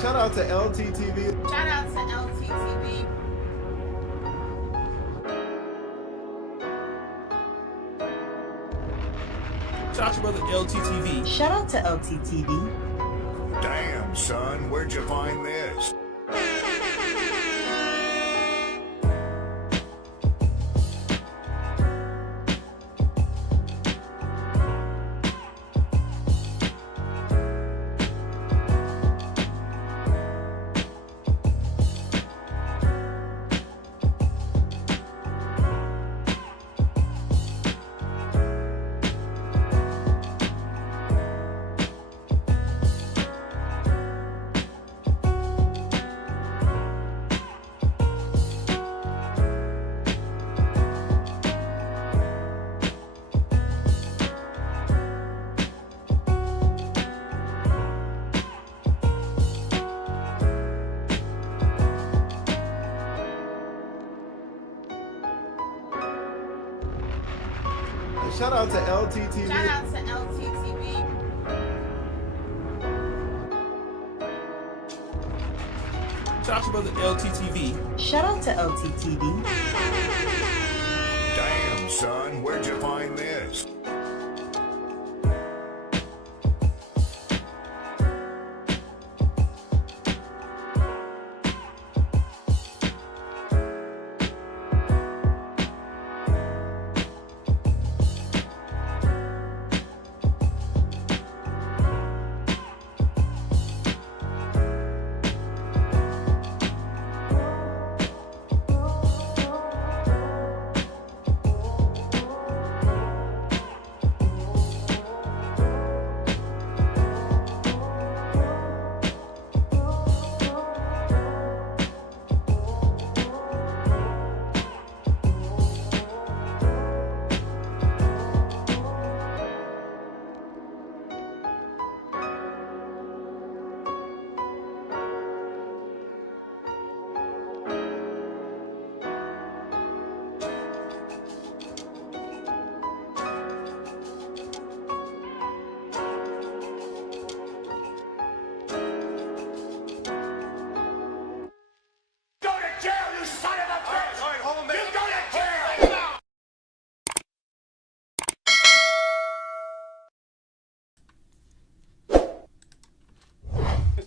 Shout out to LTTV. Shout out to LTTV. Shout out to brother LTTV. Shout out to LTTV. Damn, son, where'd you find this? Shout out to LTTV. Shout out to LTTV. Shout out to brother LTTV. Shout out to LTTV. Damn, son, where'd you find this?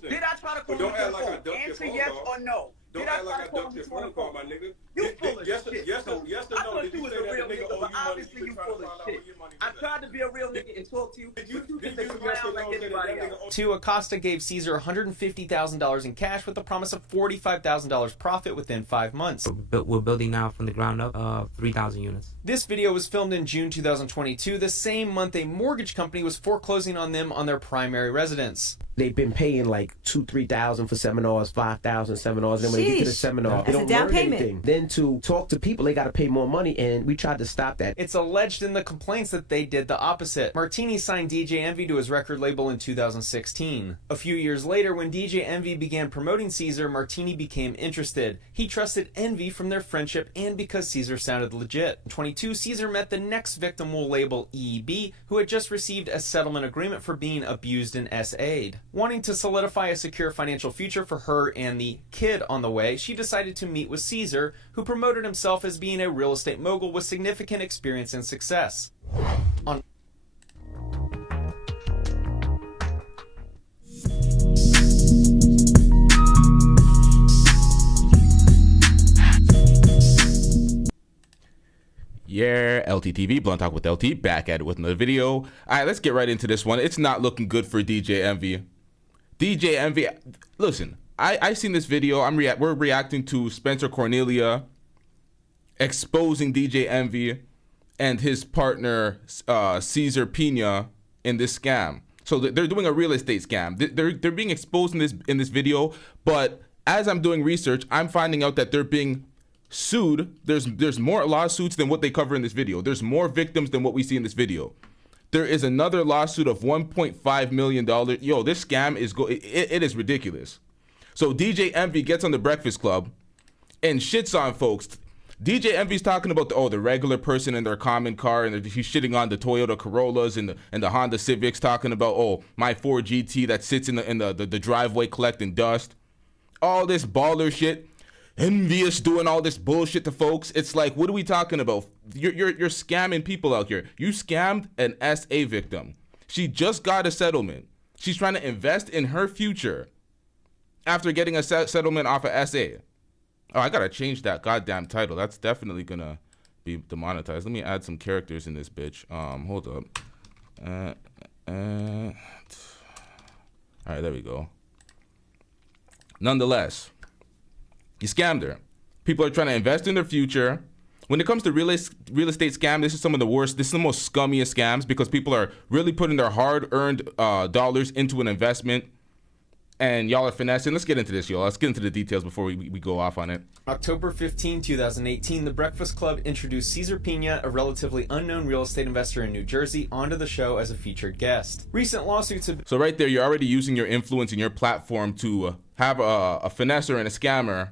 Did I try to call Don't you act like I phone? ducked your Answer phone yes call. or no. Don't Did I act try like I to call ducked you your phone call, my nigga. You full of Yes, shit. yes, So, yes or I no? thought Did you you was say a that real the nigga nigga, owe but you money? obviously you full of shit. I I tried to be a real nigga and talk to you, but you can sit around like everybody else. Two, Acosta gave Cesar $150,000 in cash with the promise of $45,000 profit within 5 months. We're building now from the ground up 3,000 units. This video was filmed in June 2022, the same month a mortgage company was foreclosing on them on their primary residence. They've been paying like $2,000-$3,000 for seminars, $5,000 seminars. Then when they get to the Sheesh. seminar, they That's a don't down learn payment. anything. Then to talk to people, they got to pay more money, and we tried to stop that. It's alleged in the complaints that they did the opposite. Martini signed DJ Envy to his record label in 2016. A few years later, when DJ Envy began promoting Cesar, Martini became interested. He trusted Envy from their friendship and because Cesar sounded legit. In 22, Cesar met the next victim we'll label EB, who had just received a settlement agreement for being abused and SA'd. Wanting to solidify a secure financial future for her and the kid on the way, she decided to meet with Cesar, who promoted himself as being a real estate mogul with significant experience and success. On Yeah, LTTV, Blunt Talk with LT, back at it with another video. All right, let's get right into this one. It's not looking good for DJ Envy. DJ Envy, listen, I seen this video. We're reacting to Spencer Cornelia exposing DJ Envy and his partner Cesar Pina in this scam. So they're doing a real estate scam. They're being exposed in this video. But as I'm doing research, I'm finding out that they're being sued. There's more lawsuits than what they cover in this video. There's more victims than what we see in this video. There is another lawsuit of $1.5 million. Yo, this scam is it is ridiculous. So DJ Envy gets on the Breakfast Club and shits on folks. DJ Envy's talking about the regular person in their common car, and he's shitting on the Toyota Corollas and the Honda Civics, talking about my Ford GT that sits in the driveway collecting dust. All this baller shit. Envious doing all this bullshit to folks. It's like, what are we talking about? You're scamming people out here. You scammed an SA victim. She just got a settlement. She's trying to invest in her future after getting a settlement off of SA. Oh, I gotta change that goddamn title. That's definitely gonna be demonetized. Let me add some characters in this bitch. Hold up. All right, there we go. Nonetheless, you scammed her. People are trying to invest in their future. When it comes to real estate scam, this is some of the worst. This is the most scummiest scams because people are really putting their hard-earned dollars into an investment. And y'all are finessing. Let's get into this, y'all. Let's get into the details before we go off on it. October 15, 2018, The Breakfast Club introduced Cesar Pina, a relatively unknown real estate investor in New Jersey, onto the show as a featured guest. Recent lawsuits have... So right there, you're already using your influence and your platform to have a finesser and a scammer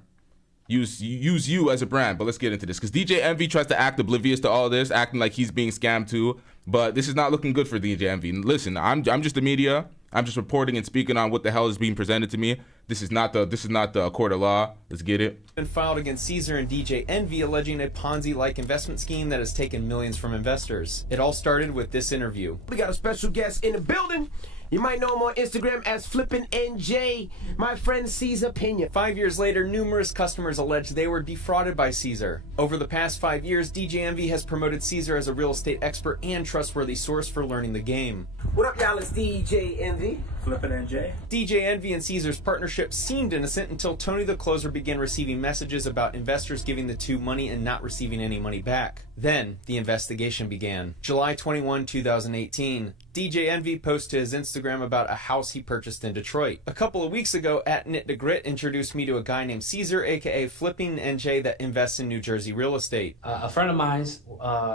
use you as a brand. But let's get into this, because DJ Envy tries to act oblivious to all this, acting like he's being scammed too. But this is not looking good for DJ Envy. Listen, I'm just the media. I'm just reporting and speaking on what the hell is being presented to me. This is not the court of law. Let's get it. Been filed against Cesar and DJ Envy, alleging a Ponzi-like investment scheme that has taken millions from investors. It all started with this interview. We got a special guest in the building. You might know him on Instagram as Flippin' NJ, my friend Cesar Pina. 5 years later, numerous customers alleged they were defrauded by Cesar. Over the past 5 years, DJ Envy has promoted Cesar as a real estate expert and trustworthy source for learning the game. What up, y'all? It's DJ Envy. Flippin' NJ. DJ Envy and Cesar's partnership seemed innocent until Tony the Closer began receiving messages about investors giving the two money and not receiving any money back. Then, the investigation began. July 21, 2018, DJ Envy posted to his Instagram about a house he purchased in Detroit. A couple of weeks ago, RIT the Brand introduced me to a guy named Cesar, aka Flipping NJ, that invests in New Jersey real estate. A friend of mine's,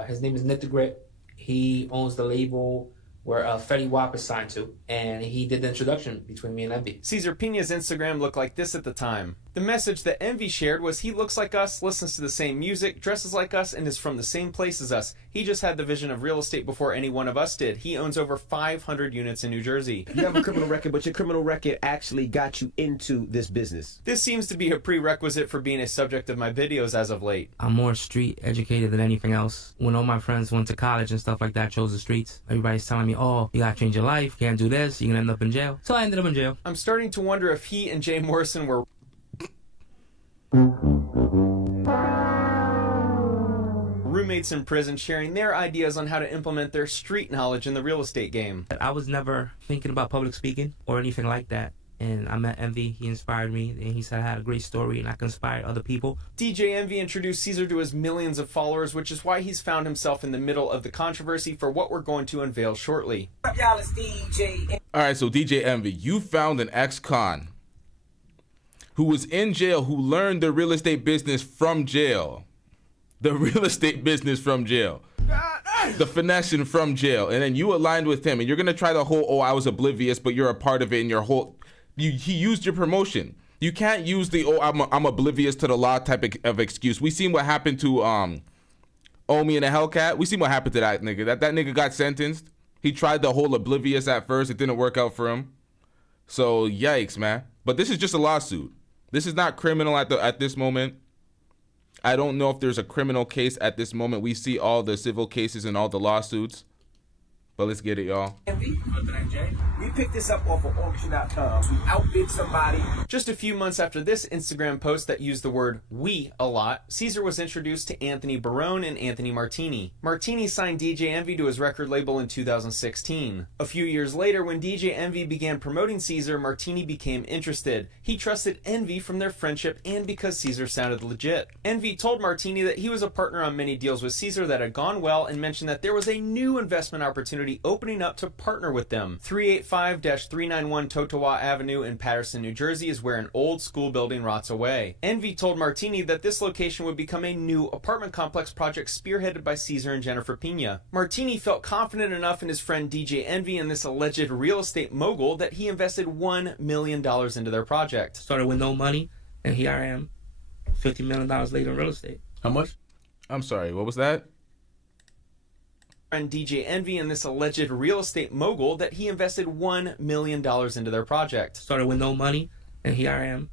his name is RIT the Brand. He owns the label where Fetty Wap is signed to, and he did the introduction between me and Envy. Cesar Pina's Instagram looked like this at the time. The message that Envy shared was he looks like us, listens to the same music, dresses like us, and is from the same place as us. He just had the vision of real estate before any one of us did. He owns over 500 units in New Jersey. You have a criminal record, but your criminal record actually got you into this business. This seems to be a prerequisite for being a subject of my videos as of late. I'm more street educated than anything else. When all my friends went to college and stuff like that, chose the streets, everybody's telling me, oh, you gotta change your life, can't do this, you're gonna end up in jail. So I ended up in jail. I'm starting to wonder if he and Jay Morrison were roommates in prison, sharing their ideas on how to implement their street knowledge in the real estate game. I was never thinking about public speaking or anything like that. And I met Envy, he inspired me, and he said I had a great story and I can inspire other people. DJ Envy introduced Cesar to his millions of followers, which is why he's found himself in the middle of the controversy for what we're going to unveil shortly. Y'all, it's DJ. Alright, so DJ Envy, you found an ex-con who was in jail, who learned the real estate business from jail. The real estate business from jail. The finessing from jail. And then you aligned with him, and you're going to try the whole, oh, I was oblivious, but you're a part of it, and your whole... He used your promotion. You can't use the, oh, I'm oblivious to the law type of excuse. We seen what happened to Omi and the Hellcat. We seen what happened to that nigga. That nigga got sentenced. He tried the whole oblivious at first. It didn't work out for him. So, yikes, man. But this is just a lawsuit. This is not criminal at this moment. I don't know if there's a criminal case at this moment. We see all the civil cases and all the lawsuits. But let's get it, y'all. We picked this up off of auction.com. We outbid somebody. Just a few months after this Instagram post that used the word "we" a lot, Cesar was introduced to Anthony Barone and Anthony Martini. Martini signed DJ Envy to his record label in 2016. A few years later, when DJ Envy began promoting Cesar, Martini became interested. He trusted Envy from their friendship and because Cesar sounded legit. Envy told Martini that he was a partner on many deals with Cesar that had gone well and mentioned that there was a new investment opportunity opening up to partner with them. 385-391 Totowa Avenue in Patterson, New Jersey is where an old school building rots away. Envy told Martini that this location would become a new apartment complex project spearheaded by Cesar and Jennifer Pina. Martini felt confident enough in his friend DJ Envy and this alleged real estate mogul that he invested $1 million into their project. Started with no money, and here I am, $50 million later in real estate. How much? I'm sorry, what was that? Friend DJ Envy and this alleged real estate mogul that he invested $1 million into their project. Started with no money, and here I am,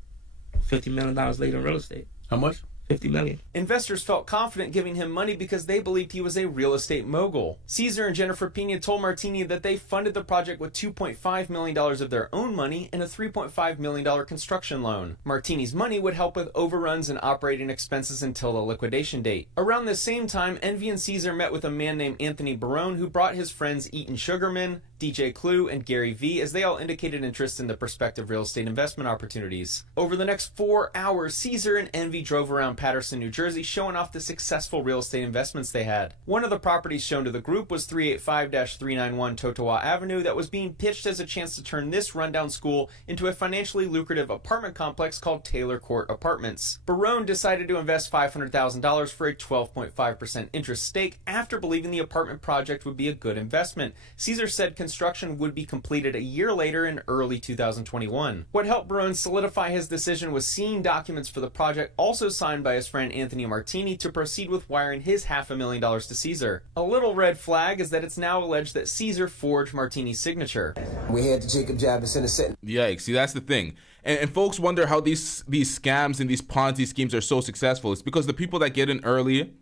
$50 million later in real estate. How much? $50 million. Investors felt confident giving him money because they believed he was a real estate mogul. Cesar and Jennifer Pina told Martini that they funded the project with $2.5 million of their own money and a $3.5 million construction loan. Martini's money would help with overruns and operating expenses until the liquidation date. Around the same time, Envy and Cesar met with a man named Anthony Barone who brought his friends Eaton Sugarman, DJ Clue, and Gary V as they all indicated interest in the prospective real estate investment opportunities. Over the next 4 hours, Cesar and Envy drove around Paterson, New Jersey, showing off the successful real estate investments they had. One of the properties shown to the group was 385-391 Totowa Avenue that was being pitched as a chance to turn this rundown school into a financially lucrative apartment complex called Taylor Court Apartments. Barone decided to invest $500,000 for a 12.5% interest stake after believing the apartment project would be a good investment. Cesar said construction would be completed a year later in early 2021. What helped Barone solidify his decision was seeing documents for the project also signed by his friend Anthony Martini to proceed with wiring his $500,000 to Cesar. A little red flag is that it's now alleged that Cesar forged Martini's signature. We had the Jacob Javits in a sentence. Yikes. See, that's the thing. And folks wonder how these scams and these Ponzi schemes are so successful. It's because the people that get in early,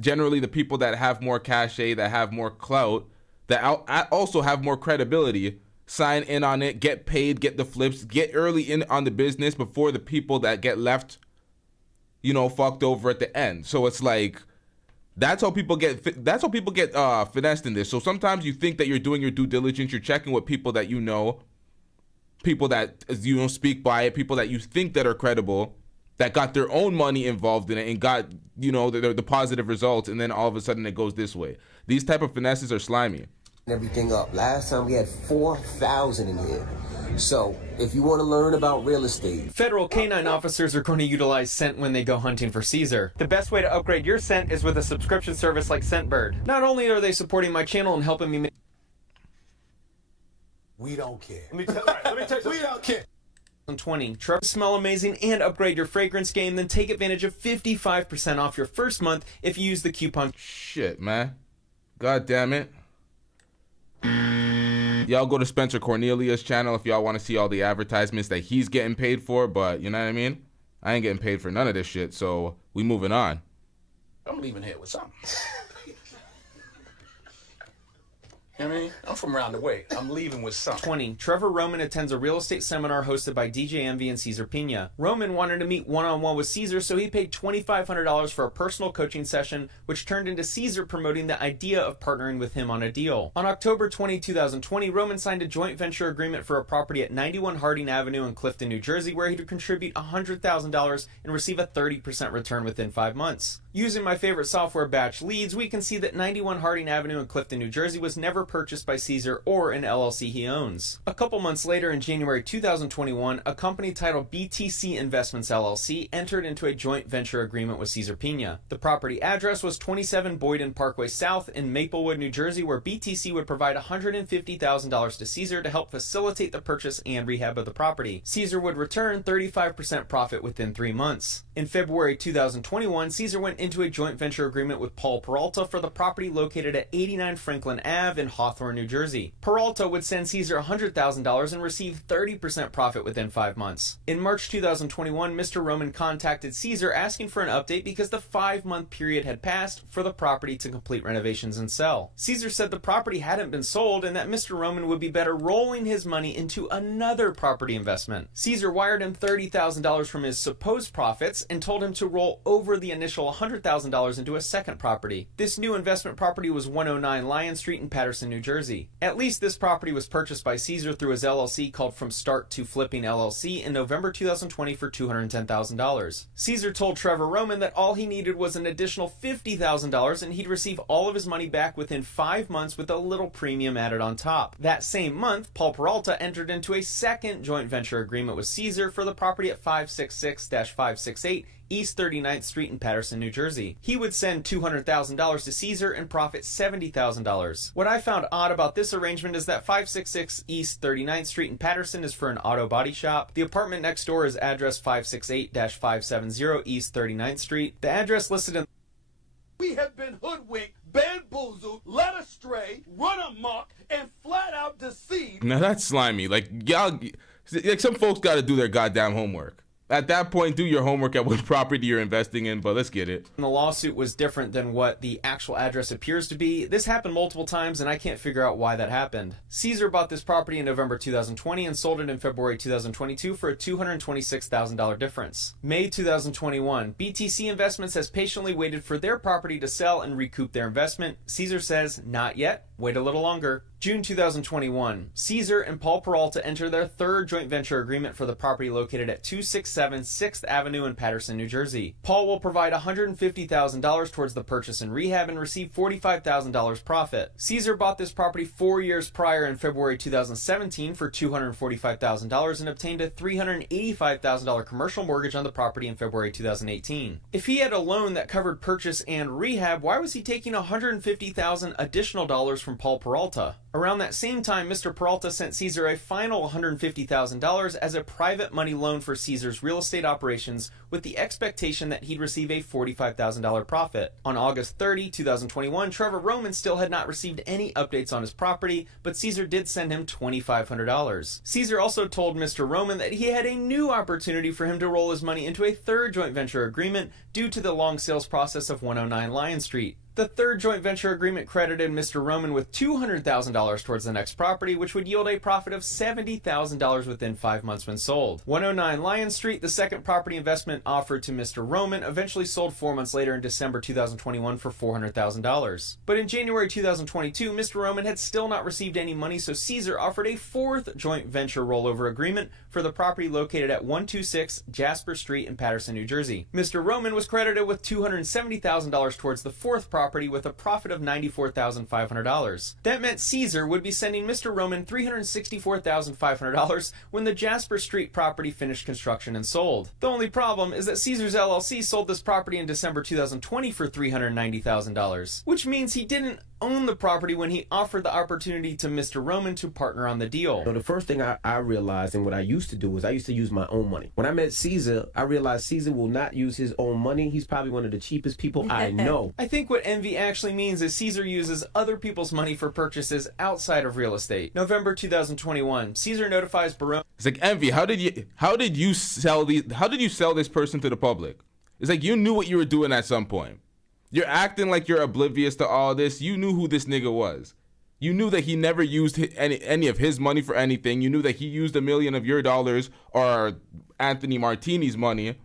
generally the people that have more cachet, that have more clout, that also have more credibility, sign in on it, get paid, get the flips, get early in on the business before the people that get left, you know, fucked over at the end. So it's like, that's how people get finessed in this. So sometimes you think that you're doing your due diligence, you're checking with people that you know, people that you know speak by it, people that you think that are credible, that got their own money involved in it and got, you know, the positive results, and then all of a sudden it goes this way. These type of finesses are slimy. Everything up. Last time we had 4,000 in here. So, if you want to learn about real estate, federal canine officers are going to utilize scent when they go hunting for Cesar. The best way to upgrade your scent is with a subscription service like Scentbird. Not only are they supporting my channel and helping me make... We don't care. Let me tell you, we don't care. 20. Smell amazing and upgrade your fragrance game, then take advantage of 55% off your first month if you use the coupon. Shit, man. God damn it. Y'all go to Spencer Cornelius' channel if y'all want to see all the advertisements that he's getting paid for, but you know what I mean? I ain't getting paid for none of this shit, so we moving on. I'm leaving here with something. You know what I mean? I'm from around the way. I'm leaving with something. 20. Trevor Roman attends a real estate seminar hosted by DJ Envy and Cesar Pina. Roman wanted to meet one-on-one with Cesar, so he paid $2,500 for a personal coaching session, which turned into Cesar promoting the idea of partnering with him on a deal. On October 20, 2020, Roman signed a joint venture agreement for a property at 91 Harding Avenue in Clifton, New Jersey, where he'd contribute $100,000 and receive a 30% return within 5 months. Using my favorite software, Batch Leads, we can see that 91 Harding Avenue in Clifton, New Jersey was never purchased by Cesar or an LLC he owns. A couple months later, in January 2021, a company titled BTC Investments LLC entered into a joint venture agreement with Cesar Pina. The property address was 27 Boyden Parkway South in Maplewood, New Jersey, where BTC would provide $150,000 to Cesar to help facilitate the purchase and rehab of the property. Cesar would return 35% profit within 3 months. In February 2021, Cesar went into a joint venture agreement with Paul Peralta for the property located at 89 Franklin Ave in Hawthorne, New Jersey. Peralta would send Cesar $100,000 and receive 30% profit within 5 months. In March 2021, Mr. Roman contacted Cesar asking for an update because the 5-month period had passed for the property to complete renovations and sell. Cesar said the property hadn't been sold and that Mr. Roman would be better rolling his money into another property investment. Cesar wired him $30,000 from his supposed profits and told him to roll over the initial $100,000 into a second property. This new investment property was 109 Lion Street in Paterson, New Jersey. At least this property was purchased by Cesar through his LLC called From Start to Flipping LLC in November 2020 for $210,000. Cesar told Trevor Roman that all he needed was an additional $50,000 and he'd receive all of his money back within 5 months with a little premium added on top. That same month, Paul Peralta entered into a second joint venture agreement with Cesar for the property at 566-568 East 39th Street in Paterson, New Jersey. He would send $200,000 to Cesar and profit $70,000. What I found odd about this arrangement is that 566 East 39th Street in Paterson is for an auto body shop. The apartment next door is address 568-570 East 39th Street. The address listed in We have been hoodwinked, bamboozled, led astray, run amok, and flat out deceived. Now that's slimy. Like, y'all, like some folks got to do their goddamn homework. At that point, do your homework at what property you're investing in, but let's get it. The lawsuit was different than what the actual address appears to be. This happened multiple times, and I can't figure out why that happened. Cesar bought this property in November 2020 and sold it in February 2022 for a $226,000 difference. May 2021, BTC Investments has patiently waited for their property to sell and recoup their investment. Cesar says, not yet. Wait a little longer. June 2021, Cesar and Paul Peralta enter their third joint venture agreement for the property located at 267 6th Avenue in Paterson, New Jersey. Paul will provide $150,000 towards the purchase and rehab and receive $45,000 profit. Cesar bought this property 4 years prior in February 2017 for $245,000 and obtained a $385,000 commercial mortgage on the property in February 2018. If he had a loan that covered purchase and rehab, why was he taking $150,000 additional dollars from Paul Peralta? Around that same time, Mr. Peralta sent Cesar a final $150,000 as a private money loan for Cesar's real estate operations with the expectation that he'd receive a $45,000 profit. On August 30, 2021, Trevor Roman still had not received any updates on his property, but Cesar did send him $2,500. Cesar also told Mr. Roman that he had a new opportunity for him to roll his money into a third joint venture agreement due to the long sales process of 109 Lion Street. The third joint venture agreement credited Mr. Roman with $200,000 towards the next property, which would yield a profit of $70,000 within 5 months when sold. 109 Lion Street, the second property investment offered to Mr. Roman, eventually sold 4 months later in December 2021 for $400,000. But in January 2022, Mr. Roman had still not received any money, so Cesar offered a fourth joint venture rollover agreement for the property located at 126 Jasper Street in Paterson, New Jersey. Mr. Roman was credited with $270,000 towards the fourth property with a profit of $94,500. That meant Cesar would be sending Mr. Roman $364,500 when the Jasper Street property finished construction and sold. The only problem is that Cesar's LLC sold this property in December 2020 for $390,000, which means he didn't own the property when he offered the opportunity to Mr. Roman to partner on the deal. So the first thing I realized, and what I used to do, was I used to use my own money. When I met Cesar, I realized Cesar will not use his own money. He's probably one of the cheapest people I know. I think what envy actually means is Cesar uses other people's money for purchases outside of real estate. November 2021, Cesar notifies Barone. It's like, Envy, how did you sell this person to the public? It's like you knew what you were doing at some point. You're acting like you're oblivious to all this. You knew who this nigga was. You knew that he never used any of his money for anything. You knew that he used $1 million of your dollars or Anthony Martini's money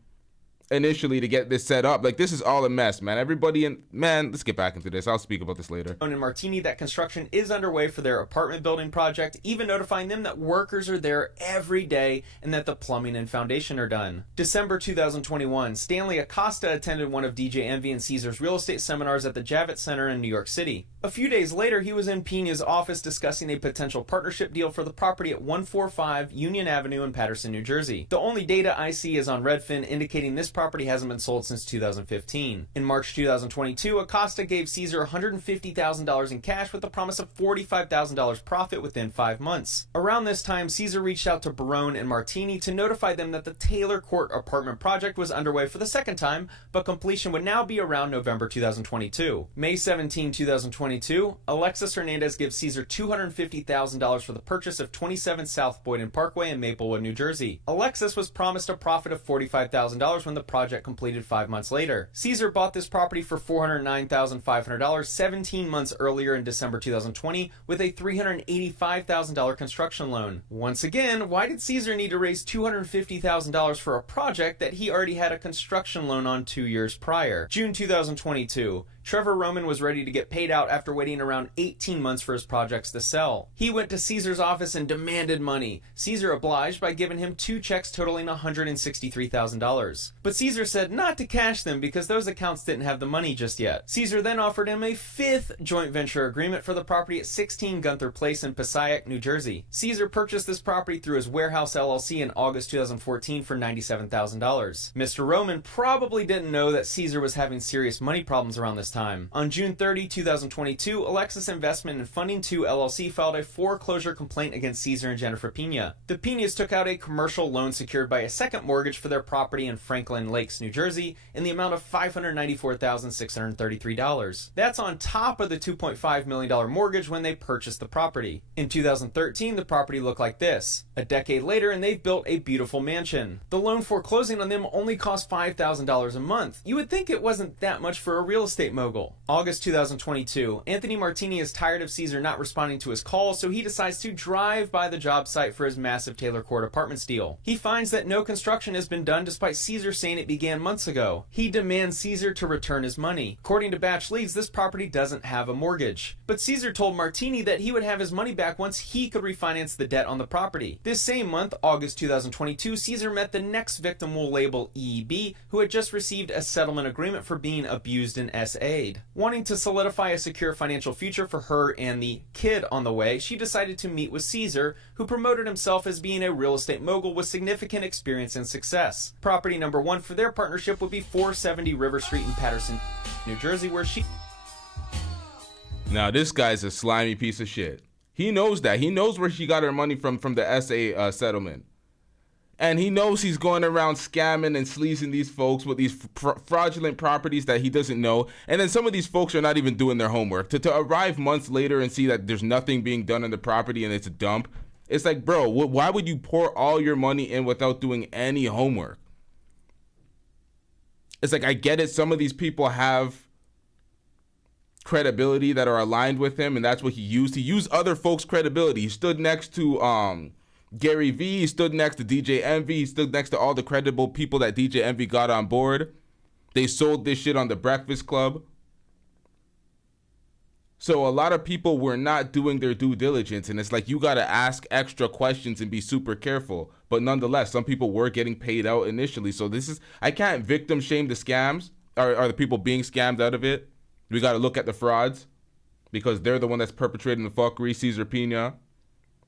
initially to get this set up. Like, this is all a mess, man. Let's get back into this. I'll speak about this later. In Martini, that construction is underway for their apartment building project, even notifying them that workers are there every day and that the plumbing and foundation are done. December 2021, Stanley Acosta attended one of DJ Envy and Cesar's real estate seminars at the Javits Center in New York City. A few days later, he was in Pina's office discussing a potential partnership deal for the property at 145 Union Avenue in Paterson, New Jersey. The only data I see is on Redfin indicating this property hasn't been sold since 2015. In March 2022, Acosta gave Cesar $150,000 in cash with the promise of $45,000 profit within 5 months. Around this time, Cesar reached out to Barone and Martini to notify them that the Taylor Court apartment project was underway for the second time, but completion would now be around November 2022. May 17, 2022, Alexis Hernandez gives Cesar $250,000 for the purchase of 27 South Boynton Parkway in Maplewood, New Jersey. Alexis was promised a profit of $45,000 when the project completed 5 months later. Cesar bought this property for $409,500 17 months earlier in December 2020 with a $385,000 construction loan. Once again, why did Cesar need to raise $250,000 for a project that he already had a construction loan on 2 years prior? June 2022. Trevor Roman was ready to get paid out after waiting around 18 months for his projects to sell. He went to Cesar's office and demanded money. Cesar obliged by giving him 2 checks totaling $163,000. But Cesar said not to cash them because those accounts didn't have the money just yet. Cesar then offered him a 5th joint venture agreement for the property at 16 Gunther Place in Passaic, New Jersey. Cesar purchased this property through his warehouse LLC in August 2014 for $97,000. Mr. Roman probably didn't know that Cesar was having serious money problems around this this time. On June 30, 2022, Alexis Investment and Funding 2 LLC filed a foreclosure complaint against Cesar and Jennifer Pina. The Pinas took out a commercial loan secured by a second mortgage for their property in Franklin Lakes, New Jersey, in the amount of $594,633. That's on top of the $2.5 million mortgage when they purchased the property. In 2013, the property looked like this. A decade later, and they've built a beautiful mansion. The loan foreclosing on them only cost $5,000 a month. You would think it wasn't that much for a real estate mogul. August 2022, Anthony Martini is tired of Cesar not responding to his calls, so he decides to drive by the job site for his massive Taylor Court Apartments deal. He finds that no construction has been done despite Cesar saying it began months ago. He demands Cesar to return his money. According to Batch Leads, this property doesn't have a mortgage. But Cesar told Martini that he would have his money back once he could refinance the debt on the property. This same month, August 2022, Cesar met the next victim we'll label EB, who had just received a settlement agreement for being abused and SA'd. Wanting to solidify a secure financial future for her and the kid on the way, she decided to meet with Cesar, who promoted himself as being a real estate mogul with significant experience and success. Property number 1 for their partnership would be 470 River Street in Paterson, New Jersey, where she... Now this guy's a slimy piece of shit. He knows that. He knows where she got her money from the SA settlement. And he knows he's going around scamming and sleazing these folks with these fraudulent properties that he doesn't know. And then some of these folks are not even doing their homework. To arrive months later and see that there's nothing being done on the property and it's a dump. It's like, bro, why would you pour all your money in without doing any homework? It's like, I get it. Some of these people have credibility that are aligned with him, and that's what he used. He used other folks' credibility. He stood next to Gary Vee. He stood next to DJ Envy. He stood next to all the credible people that DJ Envy got on board. They sold this shit on the Breakfast Club. So a lot of people were not doing their due diligence, and it's like you got to ask extra questions and be super careful. But nonetheless, some people were getting paid out initially. So this is, I can't victim shame the scams or the people being scammed out of it. We got to look at the frauds because they're the one that's perpetrating the fuckery, Cesar Pina.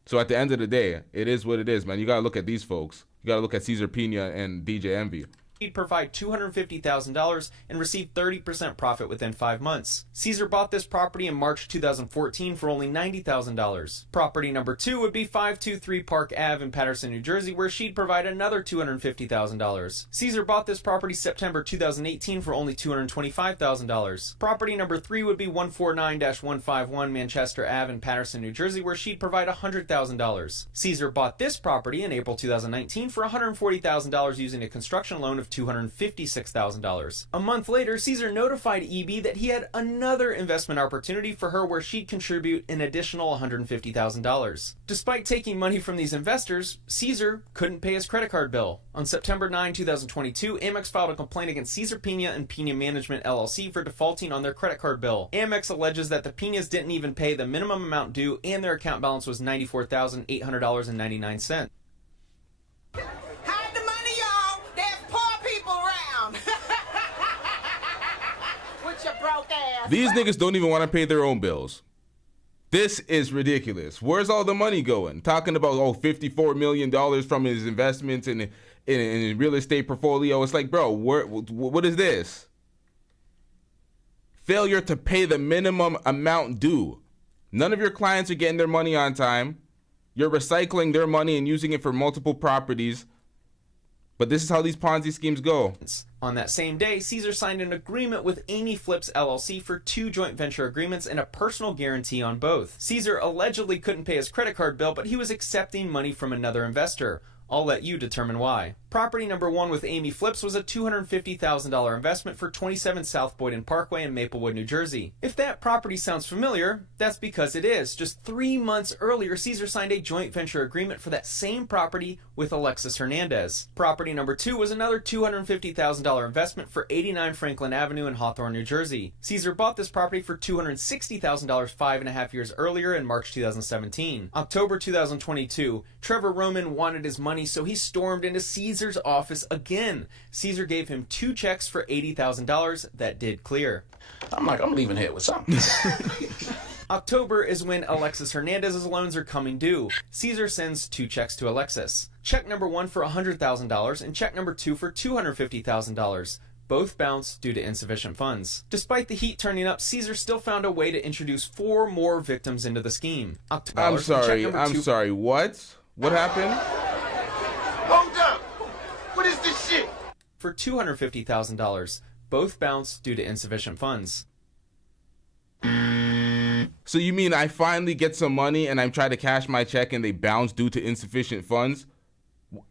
So at the end of the day, it is what it is, man. You got to look at these folks. You got to look at Cesar Pina and DJ Envy. He'd provide $250,000 and receive 30% profit within 5 months. Cesar bought this property in March 2014 for only $90,000. Property number 2 would be 523 Park Ave in Paterson, New Jersey, where she'd provide another $250,000. Cesar bought this property September 2018 for only $225,000. Property number 3 would be 149-151 Manchester Ave in Paterson, New Jersey, where she'd provide $100,000. Cesar bought this property in April 2019 for $140,000 using a construction loan of $256,000. A month later, Cesar notified EB that he had another investment opportunity for her where she'd contribute an additional $150,000. Despite taking money from these investors, Cesar couldn't pay his credit card bill. On September 9, 2022, Amex filed a complaint against Cesar Pina and Pina Management LLC for defaulting on their credit card bill. Amex alleges that the Pinas didn't even pay the minimum amount due and their account balance was $94,800.99. These niggas don't even want to pay their own bills. This is ridiculous. Where's all the money going? Talking about, $54 million from his investments in real estate portfolio. It's like, bro, what is this? Failure to pay the minimum amount due. None of your clients are getting their money on time. You're recycling their money and using it for multiple properties. But this is how these Ponzi schemes go. On that same day, Cesar signed an agreement with Amy Flips LLC for 2 joint venture agreements and a personal guarantee on both. Cesar allegedly couldn't pay his credit card bill, but he was accepting money from another investor. I'll let you determine why. Property number 1 with Amy Flips was a $250,000 investment for 27 South Boyden Parkway in Maplewood, New Jersey. If that property sounds familiar, that's because it is. Just 3 months earlier, Cesar signed a joint venture agreement for that same property with Alexis Hernandez. Property number 2 was another $250,000 investment for 89 Franklin Avenue in Hawthorne, New Jersey. Cesar bought this property for $260,000 5.5 years earlier in March 2017. October 2022, Trevor Roman wanted his money, so he stormed into Cesar's office again. Cesar gave him 2 checks for $80,000 that did clear. I'm leaving here with something. October is when Alexis Hernandez's loans are coming due. Cesar sends 2 checks to Alexis. Check number 1 for $100,000 and check number 2 for $250,000. Both bounced due to insufficient funds. Despite the heat turning up, Cesar still found a way to introduce 4 more victims into the scheme. I'm sorry, what? What happened? Hold up! What is this shit? For $250,000. Both bounced due to insufficient funds. So you mean I finally get some money and I'm trying to cash my check and they bounce due to insufficient funds?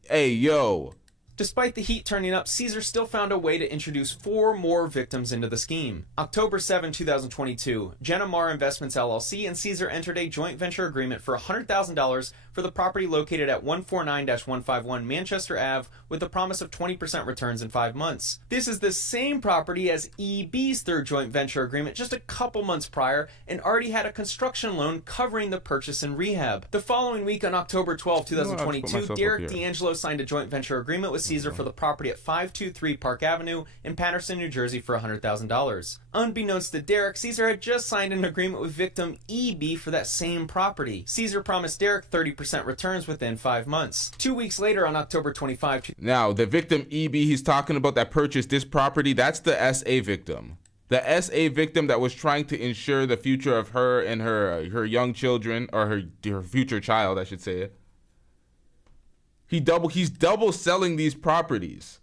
Hey, yo. Despite the heat turning up, Cesar still found a way to introduce 4 more victims into the scheme. October 7, 2022, Jenna Mar Investments LLC and Cesar entered a joint venture agreement for $100,000 for the property located at 149-151 Manchester Ave with the promise of 20% returns in 5 months. This is the same property as EB's third joint venture agreement just a couple months prior and already had a construction loan covering the purchase and rehab. The following week on October 12, 2022, Derek D'Angelo signed a joint venture agreement with Cesar for the property at 523 Park Avenue in Paterson, New Jersey for $100,000. Unbeknownst to Derek, Cesar had just signed an agreement with victim EB for that same property. Cesar promised Derek 30% returns within 5 months. 2 weeks later on October 25... Now, the victim EB he's talking about that purchased this property, that's the SA victim. The SA victim that was trying to ensure the future of her and her young children, or her future child, I should say. He's double selling these properties.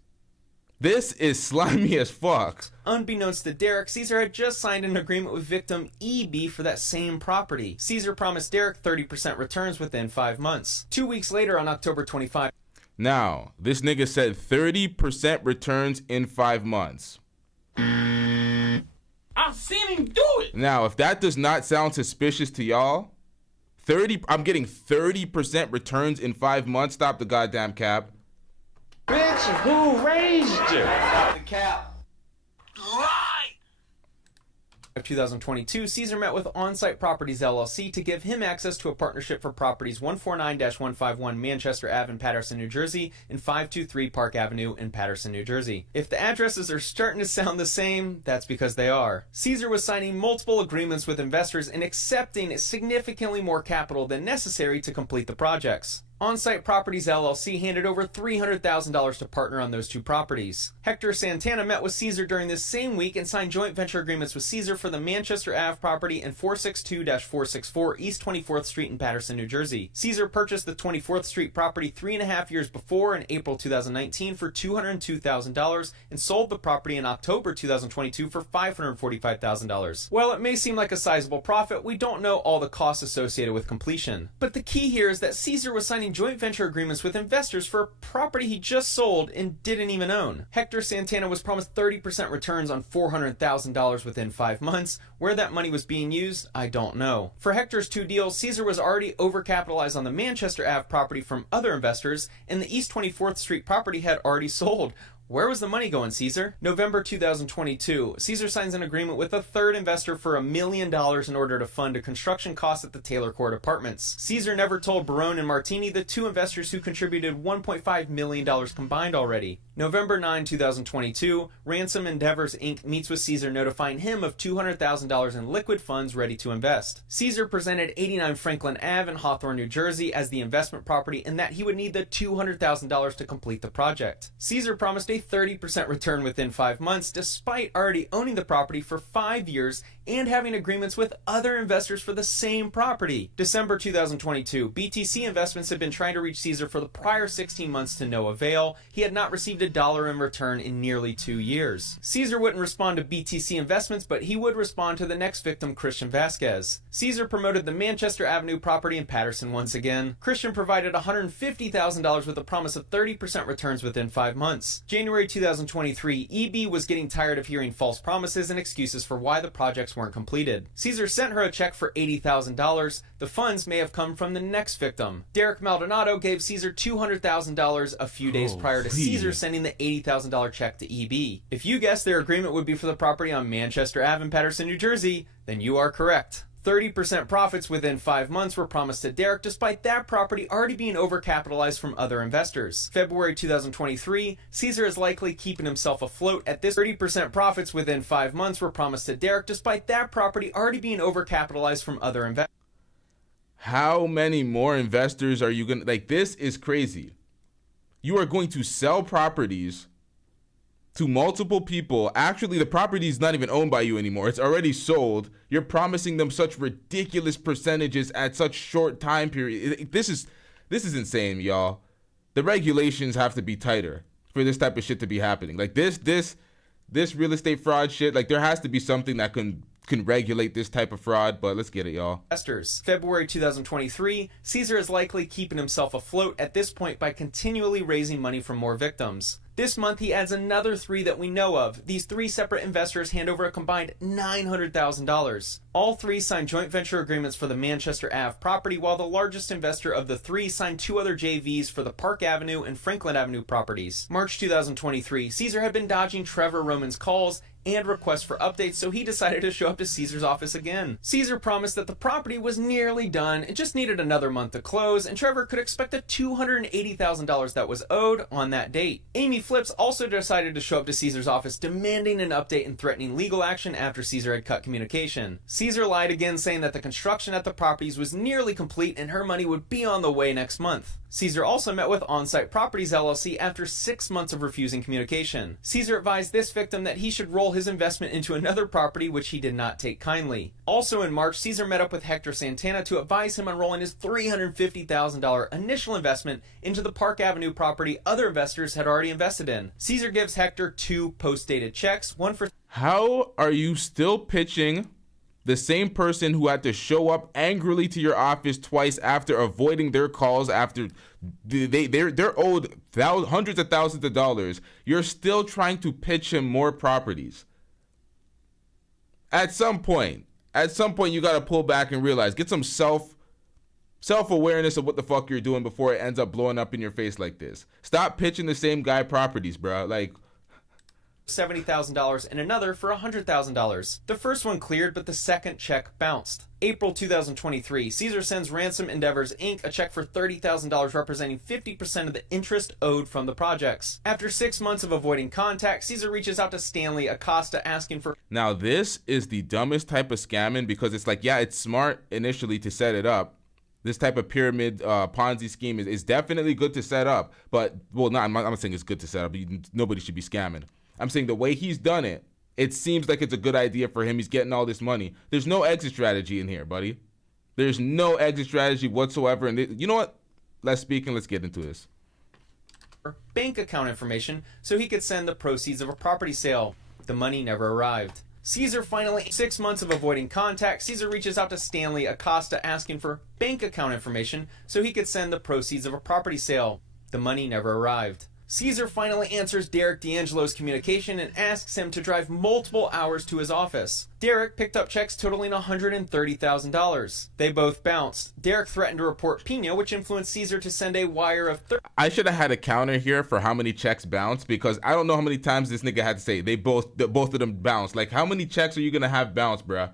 This is slimy as fuck. Unbeknownst to Derek, Cesar had just signed an agreement with victim EB for that same property. Cesar promised Derek 30% returns within 5 months. 2 weeks later on October 25... Now, this nigga said 30% returns in 5 months. I've seen him do it. Now, if that does not sound suspicious to y'all, I'm getting 30% returns in 5 months. Stop the goddamn cap. Bitch, who raised you? Stop the cap. Of 2022, Cesar met with On-Site Properties LLC to give him access to a partnership for properties 149-151 Manchester Ave in Paterson, New Jersey, and 523 Park Avenue in Paterson, New Jersey. If the addresses are starting to sound the same, that's because they are. Cesar was signing multiple agreements with investors and accepting significantly more capital than necessary to complete the projects. On-Site Properties LLC handed over $300,000 to partner on those 2 properties. Hector Santana met with Cesar during this same week and signed joint venture agreements with Cesar for the Manchester Ave property and 462-464 East 24th Street in Paterson, New Jersey. Cesar purchased the 24th Street property 3.5 years before in April 2019 for $202,000 and sold the property in October 2022 for $545,000. While it may seem like a sizable profit, we don't know all the costs associated with completion. But the key here is that Cesar was signing joint venture agreements with investors for a property he just sold and didn't even own. Hector Santana was promised 30% returns on $400,000 within 5 months. Where that money was being used, I don't know. For Hector's 2 deals, Cesar was already overcapitalized on the Manchester Ave property from other investors, and the East 24th Street property had already sold. Where was the money going, Cesar? November 2022, Cesar signs an agreement with a third investor for $1 million in order to fund a construction cost at the Taylor Court Apartments. Cesar never told Barone and Martini, the 2 investors who contributed $1.5 million combined already. November 9, 2022, Ransom Endeavors Inc. meets with Cesar notifying him of $200,000 in liquid funds ready to invest. Cesar presented 89 Franklin Ave in Hawthorne, New Jersey as the investment property and that he would need the $200,000 to complete the project. Cesar promised a 30% return within 5 months despite already owning the property for 5 years and having agreements with other investors for the same property. December 2022, BTC Investments had been trying to reach Cesar for the prior 16 months to no avail. He had not received $1 in return in nearly 2 years. Cesar wouldn't respond to BTC Investments, but he would respond to the next victim, Christian Vasquez. Cesar promoted the Manchester Avenue property in Paterson once again. Christian provided $150,000 with a promise of 30% returns within 5 months. January 2023, EB was getting tired of hearing false promises and excuses for why the projects weren't completed. Cesar sent her a check for $80,000. The funds may have come from the next victim. Derek Maldonado gave Cesar $200,000 a few days prior to Cesar sending the $80,000 check to EB. If you guessed their agreement would be for the property on Manchester Ave in Paterson, New Jersey, then you are correct. 30% profits within 5 months were promised to Derek despite that property already being overcapitalized from other investors. February 2023, Cesar is likely keeping himself afloat at this. 30% profits within 5 months were promised to Derek despite that property already being overcapitalized from other investors. How many more investors are you gonna, like, this is crazy. You are going to sell properties to multiple people. Actually, the property is not even owned by you anymore. It's already sold. You're promising them such ridiculous percentages at such short time period. This is insane, y'all. The regulations have to be tighter for this type of shit to be happening. Like this real estate fraud shit, like there has to be something that can regulate this type of fraud, but let's get it, y'all. Investors. February 2023, Cesar is likely keeping himself afloat at this point by continually raising money from more victims. This month, he adds another 3 that we know of. These 3 separate investors hand over a combined $900,000. All 3 signed joint venture agreements for the Manchester Ave property, while the largest investor of the 3 signed 2 other JVs for the Park Avenue and Franklin Avenue properties. March 2023, Cesar had been dodging Trevor Roman's calls and requests for updates, so he decided to show up to Cesar's office again. Cesar promised that the property was nearly done and just needed another month to close, and Trevor could expect the $280,000 that was owed on that date. Amy Flips also decided to show up to Cesar's office demanding an update and threatening legal action after Cesar had cut communication. Cesar lied again, saying that the construction at the properties was nearly complete and her money would be on the way next month. Cesar also met with On-Site Properties LLC after 6 months of refusing communication. Cesar advised this victim that he should roll his investment into another property, which he did not take kindly. Also in March, Cesar met up with Hector Santana to advise him on rolling his $350,000 initial investment into the Park Avenue property other investors had already invested in. Cesar gives Hector 2 post-dated checks, one for... How are you still pitching the same person who had to show up angrily to your office twice after avoiding their calls after they're owed hundreds of thousands of dollars? You're still trying to pitch him more properties. At some point you got to pull back and realize, get some self-awareness of what the fuck you're doing before it ends up blowing up in your face like this. Stop pitching the same guy properties, bro. Like, $70,000 and another for $100,000. The first one cleared, but the second check bounced. April 2023, Cesar sends Ransom Endeavors Inc. a check for $30,000 representing 50% of the interest owed from the projects. After 6 months of avoiding contact, Cesar reaches out to Stanley Acosta asking for... Now this is the dumbest type of scamming, because it's like, yeah, it's smart initially to set it up. This type of pyramid Ponzi scheme is definitely good to set up, but, well, no, I'm not saying it's good to set up. Nobody should be scamming. I'm saying the way he's done it, it seems like it's a good idea for him. He's getting all this money. There's no exit strategy in here, buddy. There's no exit strategy whatsoever. And you know what? Let's speak and let's get into this. Bank account information so he could send the proceeds of a property sale. The money never arrived. Cesar finally, 6 months of avoiding contact, Cesar reaches out to Stanley Acosta asking for bank account information so he could send the proceeds of a property sale. The money never arrived. Cesar finally answers Derek D'Angelo's communication and asks him to drive multiple hours to his office. Derek picked up checks totaling $130,000. They both bounced. Derek threatened to report Pina, which influenced Cesar to send a wire of... I should have had a counter here for how many checks bounced, because I don't know how many times this nigga had to say both of them bounced. Like, how many checks are you gonna have bounce, bruh?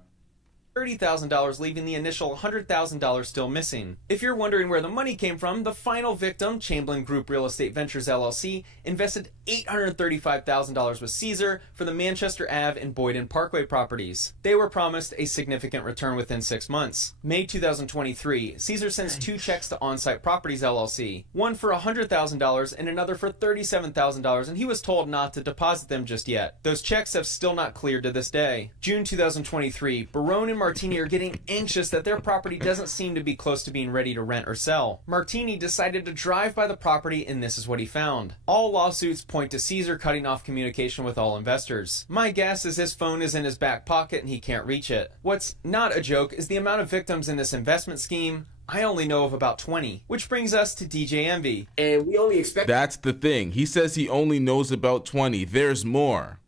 $30,000, leaving the initial $100,000 still missing. If you're wondering where the money came from, the final victim, Chamberlain Group Real Estate Ventures LLC, invested $835,000 with Cesar for the Manchester Ave and Boyden Parkway properties. They were promised a significant return within 6 months. May 2023, Cesar sends 2 checks to On-Site Properties LLC, one for $100,000 and another for $37,000, and he was told not to deposit them just yet. Those checks have still not cleared to this day. June 2023, Barone and Martini are getting anxious that their property doesn't seem to be close to being ready to rent or sell. Martini decided to drive by the property, and this is what he found. All lawsuits point to Cesar cutting off communication with all investors. My guess is his phone is in his back pocket and he can't reach it. What's not a joke is the amount of victims in this investment scheme. I only know of about 20, which brings us to DJ Envy. And we only expect... That's the thing. He says he only knows about 20. There's more.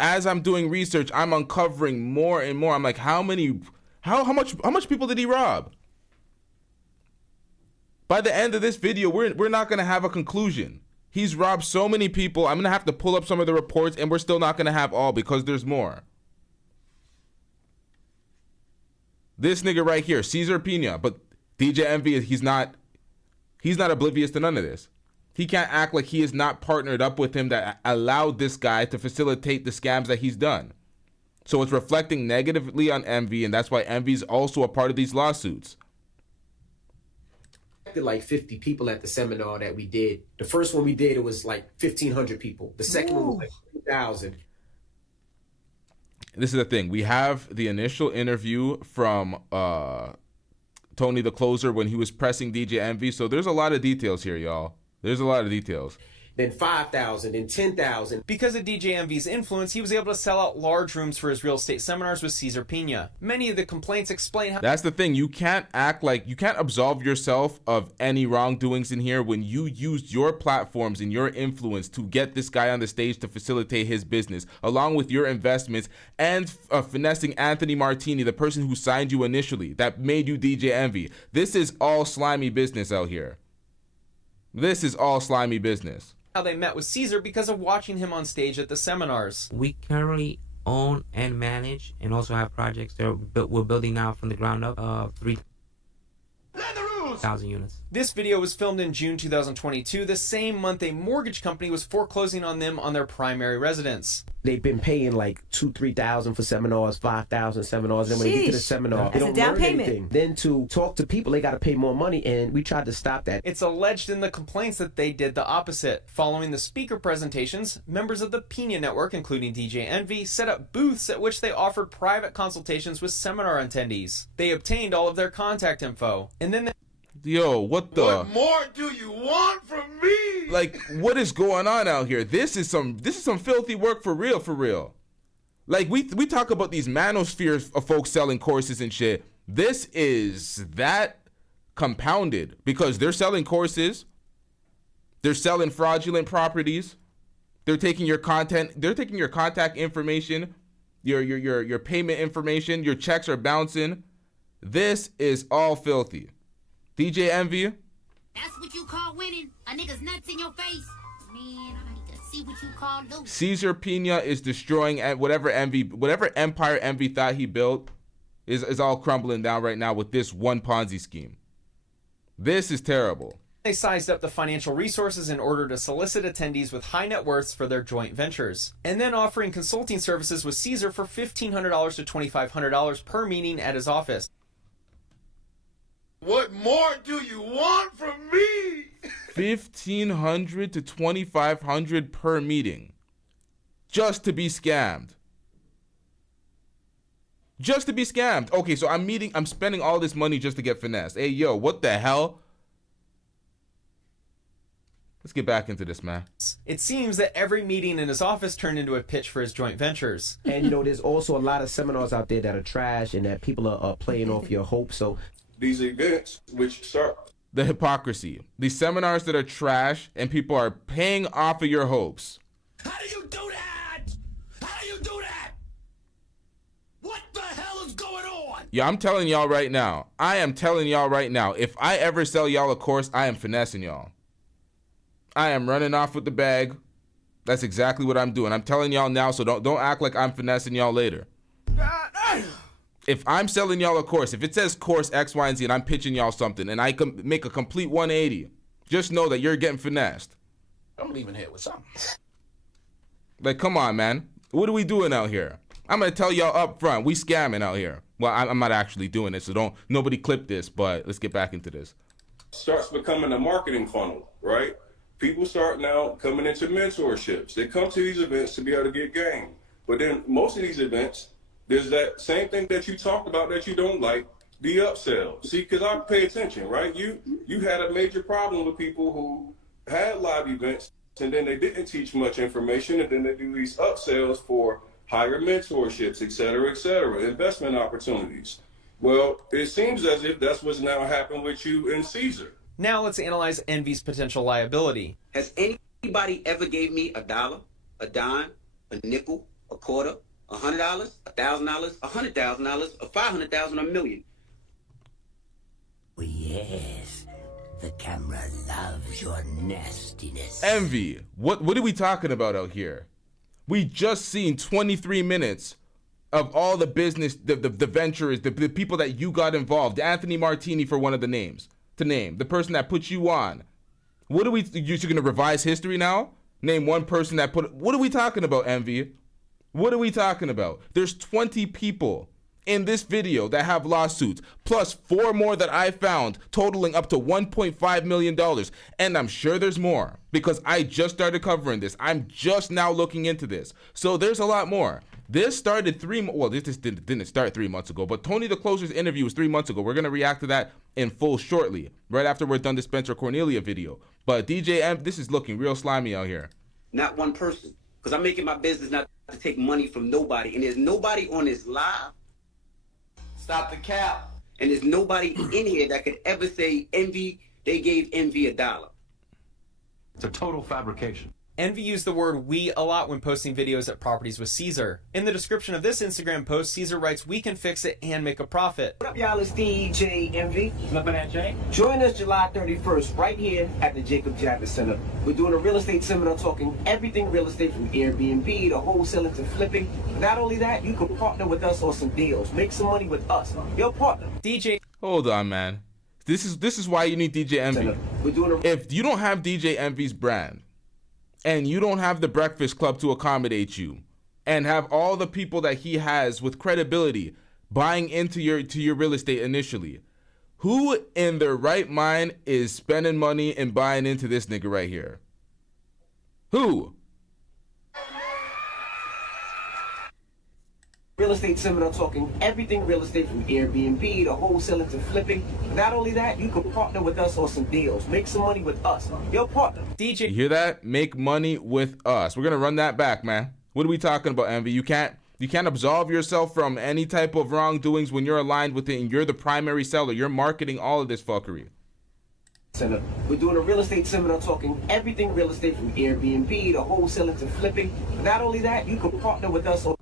As I'm doing research, I'm uncovering more and more. I'm like, how much people did he rob? By the end of this video, we're not gonna have a conclusion. He's robbed so many people. I'm gonna have to pull up some of the reports, and we're still not gonna have all, because there's more. This nigga right here, Cesar Pina, but DJ Envy, he's not oblivious to none of this. He can't act like he is not partnered up with him that allowed this guy to facilitate the scams that he's done. So it's reflecting negatively on Envy, and that's why Envy's also a part of these lawsuits. Like 50 people at the seminar that we did. The first one we did, it was like 1,500 people. The second one was like 50,000. This is the thing. We have the initial interview from Tony the Closer when he was pressing DJ Envy. So there's a lot of details here, y'all. There's a lot of details. Then 5,000, then 10,000. Because of DJ Envy's influence, he was able to sell out large rooms for his real estate seminars with Cesar Pina. Many of the complaints explain how— That's the thing. You can't act like, you can't absolve yourself of any wrongdoings in here when you used your platforms and your influence to get this guy on the stage to facilitate his business, along with your investments and finessing Anthony Martini, the person who signed you initially, that made you DJ Envy. This is all slimy business out here. This is all slimy business. How they met with Cesar because of watching him on stage at the seminars. We currently own and manage and also have projects that we're building now from the ground up, 3,000 units. This video was filmed in June 2022, the same month a mortgage company was foreclosing on them on their primary residence. They've been paying like $2,000-3,000 for seminars, 5,000 seminars. Then when they get to the seminar, they That's don't a down learn payment. anything. Then to talk to people, they got to pay more money, and we tried to stop that. It's alleged in the complaints that they did the opposite. Following the speaker presentations, members of the Pina network, including DJ Envy, set up booths at which they offered private consultations with seminar attendees. They obtained all of their contact info, and then Yo, what the? What more do you want from me? Like, what is going on out here? This is some filthy work for real, for real. Like, we talk about these manospheres of folks selling courses and shit. This is that compounded because they're selling courses. They're selling fraudulent properties. They're taking your content. They're taking your contact information, your payment information. Your checks are bouncing. This is all filthy. DJ Envy. That's what you call winning. A nigga's nuts in your face. Man, I need to see what you call loose. Cesar Pina is destroying whatever empire Envy thought he built is all crumbling down right now with this one Ponzi scheme. This is terrible. they sized up the financial resources in order to solicit attendees with high net worths for their joint ventures, and then offering consulting services with Cesar for $1,500 to $2,500 per meeting at his office. What more do you want from me? $1,500 to $2,500 per meeting, just to be scammed. Just to be scammed. Okay, so I'm spending all this money just to get finessed. Hey, yo, what the hell? Let's get back into this, man. It seems that every meeting in his office turned into a pitch for his joint ventures. And, you know, there's also a lot of seminars out there that are trash and that people are playing off your hope. So these events, which start... The hypocrisy. These seminars that are trash and people are paying off of your hopes. How do you do that? How do you do that? What the hell is going on? Yeah, I'm telling y'all right now. I am telling y'all right now. If I ever sell y'all a course, I am finessing y'all. I am running off with the bag. That's exactly what I'm doing. I'm telling y'all now, so don't act like I'm finessing y'all later. If I'm selling y'all a course, if it says course X, Y, and Z, and I'm pitching y'all something, and I can make a complete 180, just know that you're getting finessed. I'm leaving here with something. Like, come on, man. What are we doing out here? I'm gonna tell y'all up front, we scamming out here. Well, I'm not actually doing it, so nobody clip this, but let's get back into this. Starts becoming a marketing funnel, right? People start now coming into mentorships. They come to these events to be able to get game. But then most of these events, there's that same thing that you talked about that you don't like, the upsell. See, because I pay attention, right? You had a major problem with people who had live events and then they didn't teach much information, and then they do these upsells for higher mentorships, et cetera, investment opportunities. Well, it seems as if that's what's now happened with you and Cesar. Now let's analyze Envy's potential liability. Has anybody ever gave me $1, a dime, a nickel, a quarter, $100, $1,000, $100,000, or $500,000, or $1 million? Oh, yes. The camera loves your nastiness. Envy, what are we talking about out here? We just seen 23 minutes of all the business, the ventures, the people that you got involved. Anthony Martini for one of the names to name. The person that put you on. You're gonna revise history now? Name one person that what are we talking about, Envy? What are we talking about? There's 20 people in this video that have lawsuits, plus 4 more that I found, totaling up to $1.5 million. And I'm sure there's more because I just started covering this. I'm just now looking into this. So there's a lot more. This started this didn't start 3 months ago, but Tony the Closer's interview was 3 months ago. We're going to react to that in full shortly, right after we're done the Spencer Cornelia video. But DJ M, this is looking real slimy out here. Not one person. Because I'm making my business not to take money from nobody. And there's nobody on this live. Stop the cap. And there's nobody in here that could ever say Envy, they gave Envy $1. It's a total fabrication. Envy used the word "we" a lot when posting videos at properties with Cesar. In the description of this Instagram post, Cesar writes, "We can fix it and make a profit." What up, y'all? It's DJ Envy. Nothing at Jay. Join us July 31st right here at the Jacob Javits Center. We're doing a real estate seminar talking everything real estate from Airbnb to wholesaling to flipping. Not only that, you can partner with us on some deals. Make some money with us. Your partner. DJ. Hold on, man. This is why you need DJ Envy. If you don't have DJ Envy's brand, and you don't have the Breakfast Club to accommodate you, and have all the people that he has with credibility buying into your real estate initially, who in their right mind is spending money and buying into this nigga right here? Who? Real estate seminar talking everything real estate from Airbnb to wholesaling to flipping. Not only that, you can partner with us on some deals. Make some money with us. Your partner. DJ. You hear that? Make money with us. We're gonna run that back, man. What are we talking about, Envy? You can't absolve yourself from any type of wrongdoings when you're aligned with it and you're the primary seller. You're marketing all of this fuckery. Center. We're doing a real estate seminar talking everything real estate from Airbnb to wholesaling to flipping. Not only that, you can partner with us on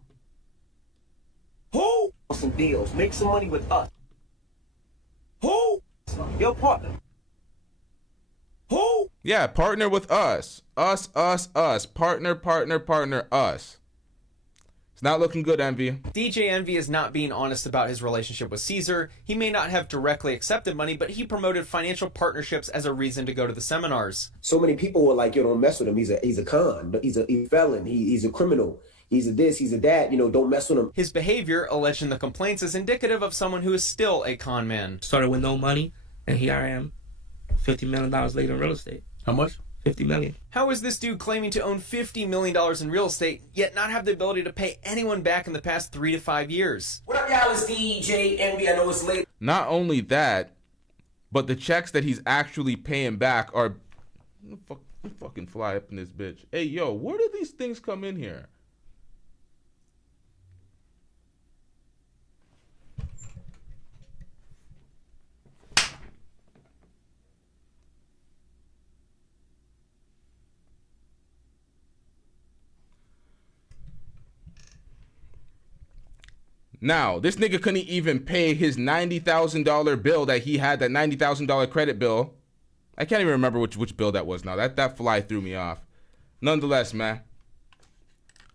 some deals. Make some money with us. Who? Your partner. Who? Yeah, partner with us. Us. Partner, us. It's not looking good, Envy. DJ Envy is not being honest about his relationship with Cesar. He may not have directly accepted money, but he promoted financial partnerships as a reason to go to the seminars. So many people were like, yo, don't mess with him. He's a con. He's a felon. He's a criminal. He's a this, he's a that, don't mess with him. His behavior, alleged in the complaints, is indicative of someone who is still a con man. Started with no money, and here I am, $50 million later in real estate. How much? $50 million. How is this dude claiming to own $50 million in real estate, yet not have the ability to pay anyone back in the past 3 to 5 years? What up, y'all? It's DJ Envy. I know it's late. Not only that, but the checks that he's actually paying back are... fucking fly up in this bitch. Hey, yo, where do these things come in here? Now, this nigga couldn't even pay his $90,000 bill that he had, that $90,000 credit bill. I can't even remember which bill that was now. That fly threw me off. Nonetheless, man.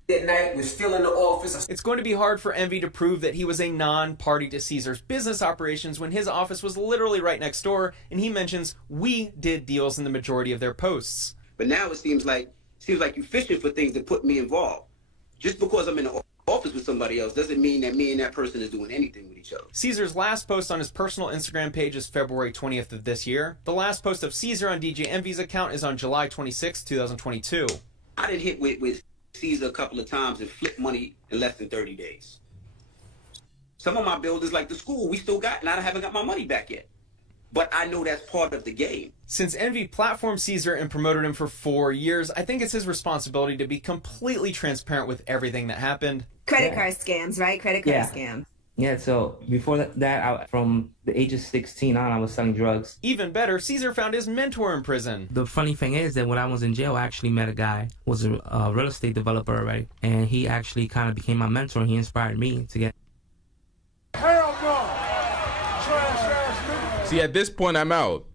That night, we're still in the office. It's going to be hard for Envy to prove that he was a non-party to Cesar's business operations when his office was literally right next door, and he mentions we did deals in the majority of their posts. But now it seems like you're fishing for things that put me involved. Just because I'm in the office with somebody else doesn't mean that me and that person is doing anything with each other. Cesar's last post on his personal Instagram page is February 20th of this year. The last post of Cesar on DJ Envy's account is on July 26, 2022. I didn't hit with Cesar a couple of times and flip money in less than 30 days. Some of my buildings, like the school, we still got, and I haven't got my money back yet. But I know that's part of the game. Since Envy platformed Cesar and promoted him for 4 years, I think it's his responsibility to be completely transparent with everything that happened. Credit card scams, right? Credit card scams. Yeah, so before that, from the age of 16 on, I was selling drugs. Even better, Cesar found his mentor in prison. The funny thing is that when I was in jail, I actually met a guy who was a real estate developer already. And he actually kind of became my mentor, and he inspired me to get... Hell no! Trash ass nigga. See, at this point, I'm out.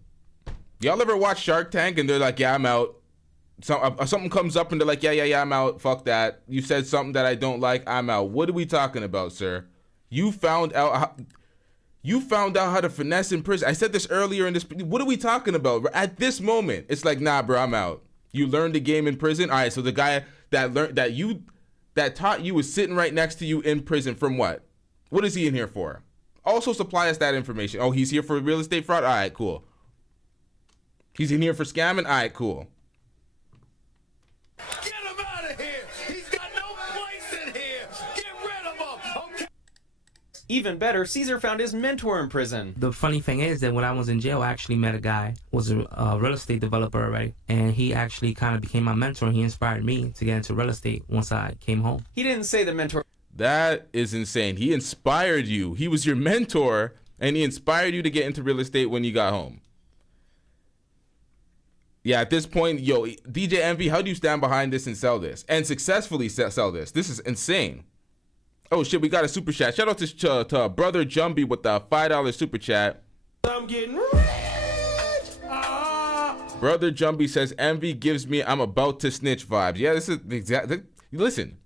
Y'all ever watch Shark Tank and they're like, yeah, I'm out. Something comes up and they're like, yeah, I'm out. Fuck that. You said something that I don't like. I'm out. What are we talking about, sir? You found out how to finesse in prison. I said this earlier in this. What are we talking about? At this moment, it's like, nah, bro, I'm out. You learned the game in prison. All right, so the guy that taught you was sitting right next to you in prison from what? What is he in here for? Also supply us that information. Oh, he's here for real estate fraud? All right, cool. He's in here for scamming? All right, cool. Get him out of here! He's got no place in here! Get rid of him! Okay? Even better, Cesar found his mentor in prison. The funny thing is that when I was in jail, I actually met a guy, was a real estate developer already, and he actually kind of became my mentor, and he inspired me to get into real estate once I came home. He didn't say the mentor... That is insane. He inspired you. He was your mentor, and he inspired you to get into real estate when you got home. Yeah, at this point, yo, DJ Envy, how do you stand behind this and sell this? And successfully sell this? This is insane. Oh, shit, we got a super chat. Shout out to Brother Jumbie with the $5 super chat. I'm getting rich. Brother Jumbie says, Envy gives me I'm about to snitch vibes. Yeah, this is exactly. Listen,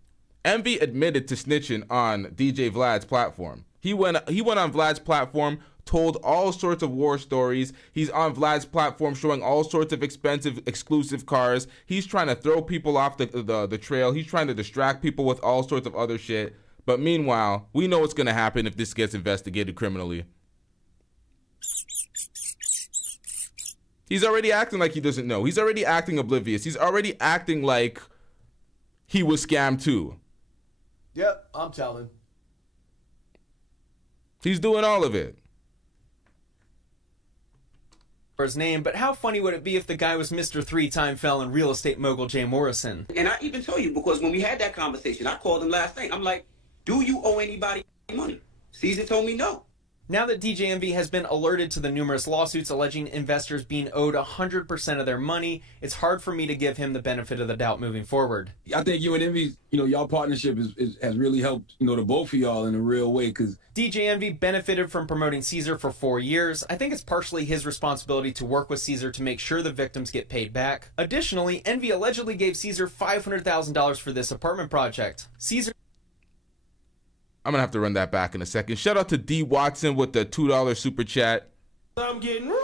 Envy admitted to snitching on DJ Vlad's platform. He went on Vlad's platform, told all sorts of war stories. He's on Vlad's platform showing all sorts of expensive, exclusive cars. He's trying to throw people off the trail. He's trying to distract people with all sorts of other shit. But meanwhile, we know what's going to happen if this gets investigated criminally. He's already acting like he doesn't know. He's already acting oblivious. He's already acting like he was scammed too. Yep, I'm telling. He's doing all of it. His name, but how funny would it be if the guy was Mr. Three-time felon real estate mogul Jay Morrison? And I even told you, because when we had that conversation, I called him last night. I'm like, do you owe anybody money? Cesar told me no. Now that DJ Envy has been alerted to the numerous lawsuits alleging investors being owed 100% of their money, it's hard for me to give him the benefit of the doubt moving forward. I think you and Envy, y'all partnership has really helped, the both of y'all in a real way, because DJ Envy benefited from promoting Cesar for 4 years. I think it's partially his responsibility to work with Cesar to make sure the victims get paid back. Additionally, Envy allegedly gave Cesar $500,000 for this apartment project. Cesar... I'm going to have to run that back in a second. Shout out to D. Watson with the $2 super chat. I'm getting rich.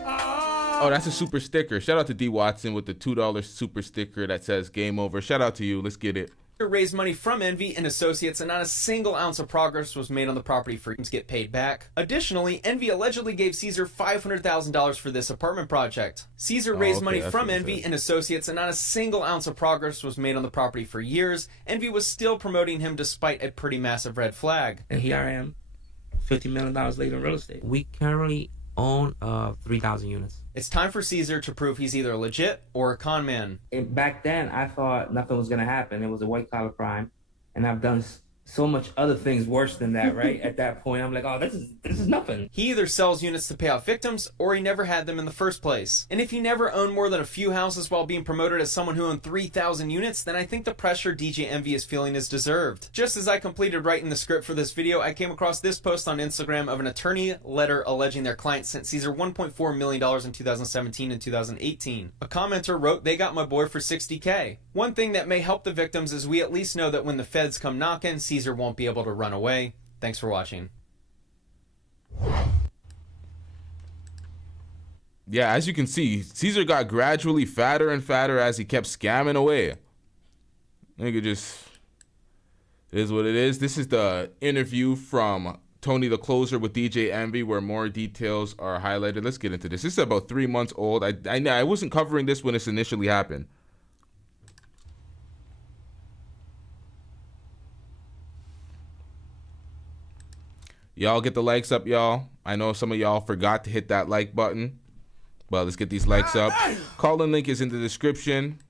Oh, that's a super sticker. Shout out to D. Watson with the $2 super sticker that says game over. Shout out to you. Let's get it. Raised money from Envy and associates, and not a single ounce of progress was made on the property for him to get paid back. Additionally, Envy allegedly gave Cesar $500,000 for this apartment project. Cesar raised money from Envy and associates, and not a single ounce of progress was made on the property for years. Envy was still promoting him despite a pretty massive red flag. And here I am, $50 million later in real estate. We currently own 3,000 units. It's time for Cesar to prove he's either legit or a con man. And back then, I thought nothing was going to happen. It was a white-collar crime. And I've done so much other things worse than that, right? At that point, I'm like, oh, this is nothing. He either sells units to pay off victims, or he never had them in the first place. And if he never owned more than a few houses while being promoted as someone who owned 3,000 units, then I think the pressure DJ Envy is feeling is deserved. Just as I completed writing the script for this video, I came across this post on Instagram of an attorney letter alleging their client sent Cesar $1.4 million in 2017 and 2018. A commenter wrote, "They got my boy for $60K. One thing that may help the victims is we at least know that when the feds come knocking, Cesar won't be able to run away." Thanks for watching. Yeah, as you can see, Cesar got gradually fatter and fatter as he kept scamming away. Nigga just is what it is. This is the interview from Tony the Closer with DJ Envy where more details are highlighted. Let's get into this. This is about 3 months old. I wasn't covering this when this initially happened. Y'all get the likes up, y'all. I know some of y'all forgot to hit that like button. But let's get these likes up. Call-in link is in the description.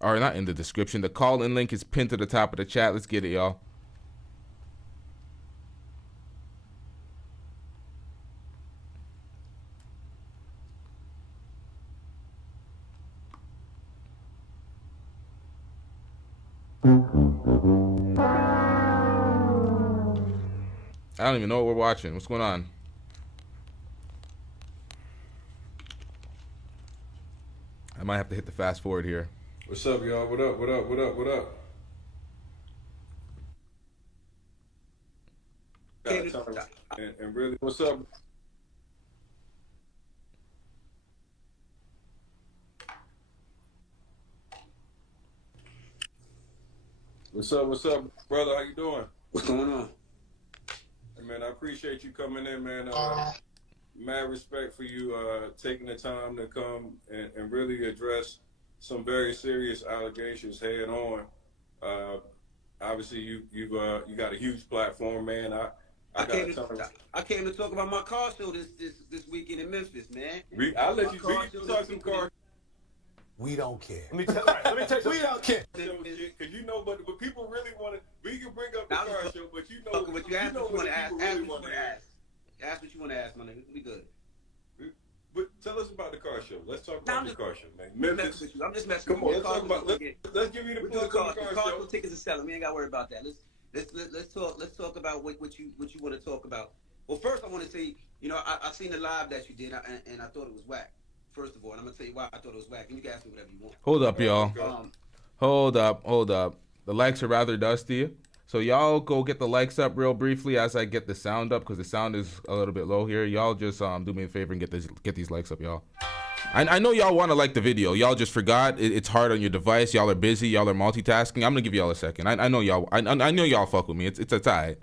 Or not in the description. The call-in link is pinned to the top of the chat. Let's get it, y'all. I don't even know what we're watching. What's going on? I might have to hit the fast forward here. What's up, y'all? What up? What up? What up? What up? And really, what's up? What's up, brother? How you doing? What's going on? Hey, man, I appreciate you coming in, man. Mad respect for you taking the time to come and really address some very serious allegations head on. Obviously, you got a huge platform, man. I came to talk about my car show this weekend in Memphis, man. I'll let you talk some car. We don't care. Let me tell you, We don't care. Because you know, but people really want to. We can bring up the car show, but you know, but you ask what you want to ask. Ask what you want to ask. Ask what you want to ask, my nigga. We good. But tell us about the car show. Let's talk about the car show, man. Memphis. I'm just messing with you. Come on, let's give you the plug on the car show. Tickets are selling. We ain't got to worry about that. Let's talk about what you want to talk about. Well, first I want to say, you know, I seen the live that you did, and I thought it was whack. First of all, and I'm gonna tell you why I thought it was whack. And you can ask me whatever you want. Hold up, y'all. Hold up. The likes are rather dusty. So y'all go get the likes up real briefly as I get the sound up, because the sound is a little bit low here. Y'all just do me a favor and get these likes up, y'all. I know y'all want to like the video. Y'all just forgot. It's hard on your device. Y'all are busy. Y'all are multitasking. I'm gonna give y'all a second. I know y'all. I know y'all fuck with me. It's a tie.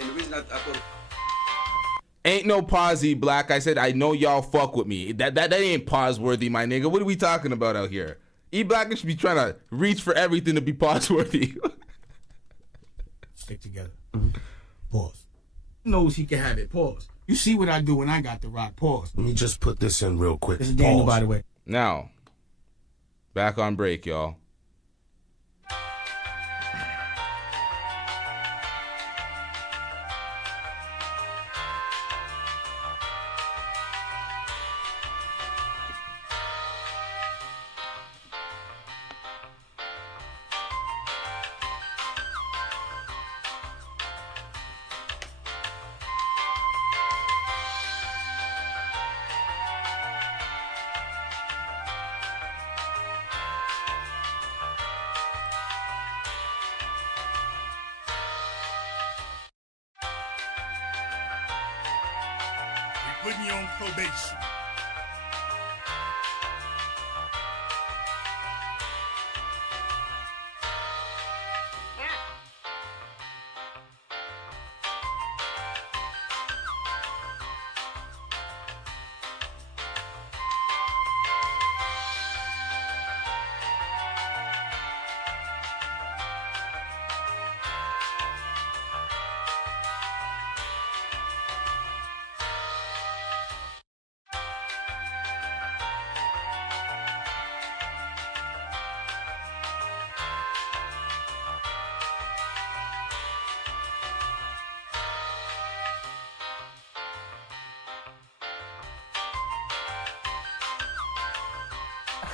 And the reason I thought. Ain't no pausey, Black. I said I know y'all fuck with me. That ain't pause worthy, my nigga. What are we talking about out here? E-Black should be trying to reach for everything to be pause worthy. Stick together. Pause. Knows he can have it. Pause. You see what I do when I got the rock. Pause. Let me just put this in real quick. This is Daniel, by the way. Now, back on break, y'all. Putting you on probation.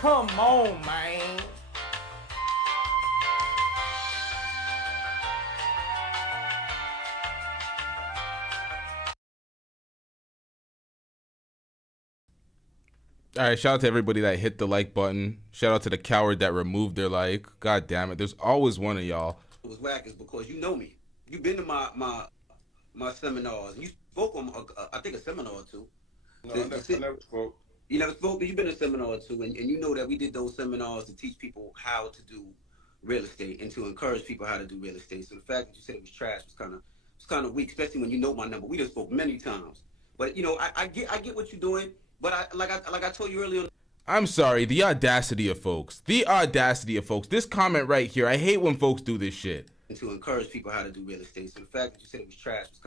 Come on, man. All right, shout out to everybody that hit the like button. Shout out to the coward that removed their like. God damn it, there's always one of y'all. It was whack is because you know me. You've been to my seminars. You spoke on I think a seminar or two. No, I never spoke. You never spoke, but you've been to a seminar or two, and you know that we did those seminars to teach people how to do real estate and to encourage people how to do real estate. So the fact that you said it was trash was kind of weak, especially when you know my number. We done spoke many times, but you know I get what you're doing. But like I told you earlier. I'm sorry, the audacity of folks. The audacity of folks. This comment right here, I hate when folks do this shit. And to encourage people how to do real estate. So the fact that you said it was trash was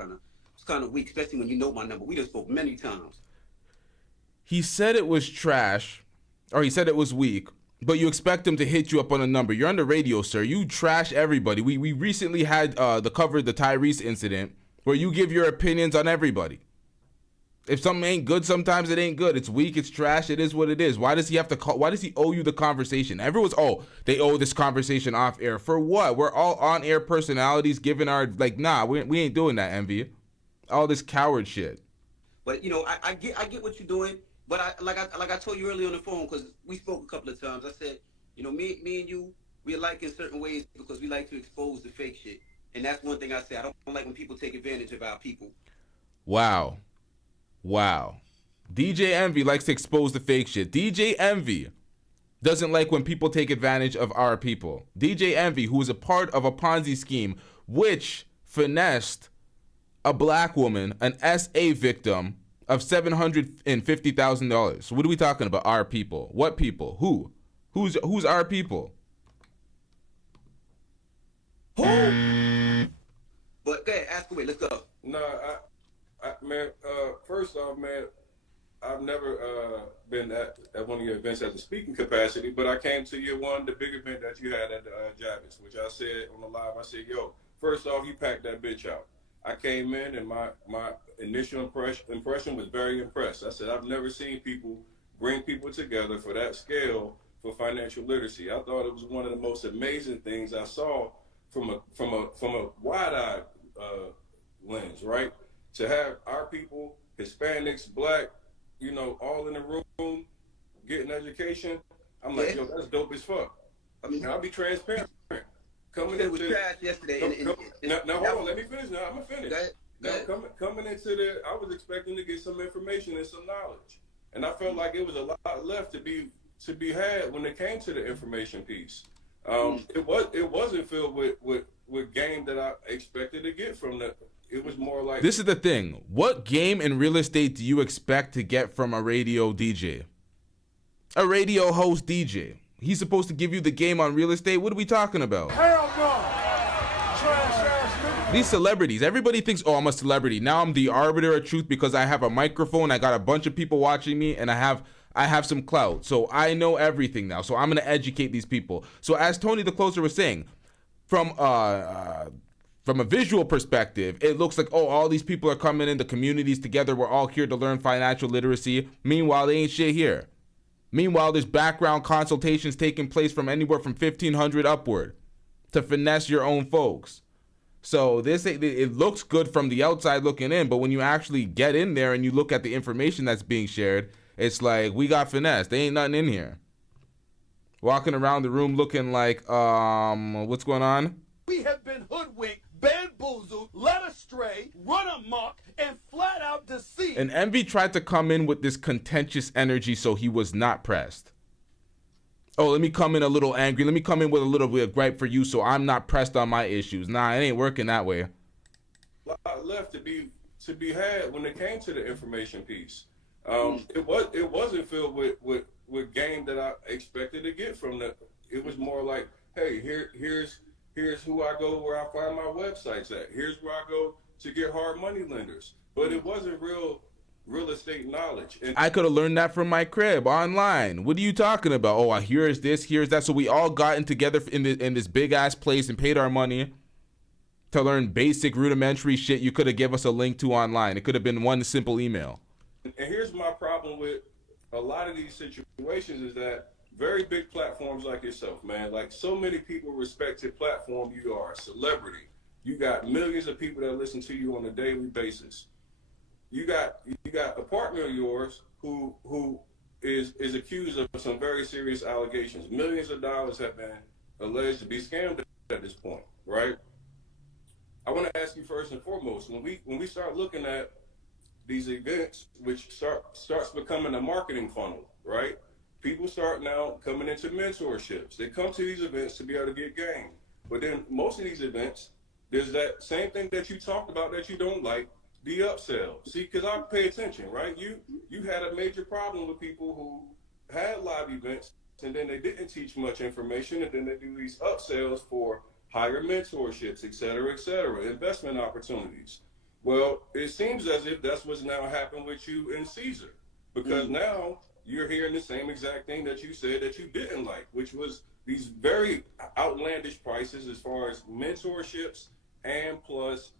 kind of weak, especially when you know my number. We done spoke many times. He said it was trash, or he said it was weak, but you expect him to hit you up on a number. You're on the radio, sir. You trash everybody. We recently had the Tyrese incident where you give your opinions on everybody. If something ain't good, sometimes it ain't good. It's weak, it's trash, it is what it is. Why does he have to call? Why does he owe you the conversation? Everyone's, they owe this conversation off air. For what? We're all on air personalities giving our, nah, we ain't doing that, Envy. All this coward shit. But, you know, I get what you're doing. But like I told you earlier on the phone, because we spoke a couple of times, I said, You know, me and you, we alike in certain ways because we like to expose the fake shit. And that's one thing I say. I don't like when people take advantage of our people. Wow. DJ Envy likes to expose the fake shit. DJ Envy doesn't like when people take advantage of our people. DJ Envy, who is a part of a Ponzi scheme, which finessed a black woman, an SA victim, of $750,000. So what are we talking about? Our people. What people? Who? Who's our people? Who? But go ahead, ask away. Let's go. No, man. First off, man, I've never been at one of your events as a speaking capacity, but I came to your the big event that you had at the Javits, which I said on the live. I said, yo, first off, you packed that bitch out. I came in and my initial impression was very impressed. I said, I've never seen people bring people together for that scale for financial literacy. I thought it was one of the most amazing things I saw from a wide-eyed lens, right? To have our people, Hispanics, black, you know, all in the room getting education. I'm like, yo, that's dope as fuck. I mean, I'll be transparent. It was trash yesterday. Now hold on, let me finish. Now I'm gonna finish. Go ahead. Coming into I was expecting to get some information and some knowledge, and I felt like it was a lot left to be had when it came to the information piece. It wasn't filled with game that I expected to get from the. It was more like, this is the thing. What game in real estate do you expect to get from a radio DJ? A radio host DJ. He's supposed to give you the game on real estate. What are we talking about? Hell no. Trash ass nigga. These celebrities, everybody thinks, oh, I'm a celebrity. Now I'm the arbiter of truth because I have a microphone. I got a bunch of people watching me, and I have some clout. So I know everything now. So I'm going to educate these people. So as Tony the Closer was saying, from a visual perspective, it looks like, oh, all these people are coming in, the communities together. We're all here to learn financial literacy. Meanwhile, they ain't shit here. Meanwhile, there's background consultations taking place from anywhere from 1,500 upward to finesse your own folks. So it looks good from the outside looking in, but when you actually get in there and you look at the information that's being shared, it's like, we got finesse. There ain't nothing in here. Walking around the room looking like, what's going on? We have been hoodwinked, bamboozled, led astray, run amok, and flat out deceived. And Envy tried to come in with this contentious energy, so he was not pressed. Oh, let me come in a little angry. Let me come in with a little bit of gripe for you, so I'm not pressed on my issues. Nah, it ain't working that way. A lot left to be had when it came to the information piece. It wasn't filled with game that I expected to get from the. It was more like, hey, here's who I go where I find my websites at. Here's where I go to get hard money lenders. But it wasn't real estate knowledge. And I could have learned that from my crib online. What are you talking about? Oh, here's this, here's that. So we all gotten together in this big ass place and paid our money to learn basic rudimentary shit you could have given us a link to online. It could have been one simple email. And here's my problem with a lot of these situations is that very big platforms like yourself, man, like so many people respect your platform. You are a celebrity. You got millions of people that listen to you on a daily basis. You got a partner of yours who is accused of some very serious allegations. Millions of dollars have been alleged to be scammed at this point, right? I want to ask you first and foremost, when we start looking at these events, which starts becoming a marketing funnel, right? People start now coming into mentorships. They come to these events to be able to get game. But then most of these events, there's that same thing that you talked about that you don't like, the upsell. See, because I pay attention, right? You had a major problem with people who had live events and then they didn't teach much information, and then they do these upsells for higher mentorships, et cetera, investment opportunities. Well, it seems as if that's what's now happened with you and Cesar, because now you're hearing the same exact thing that you said that you didn't like, which was these very outlandish prices as far as mentorships and plus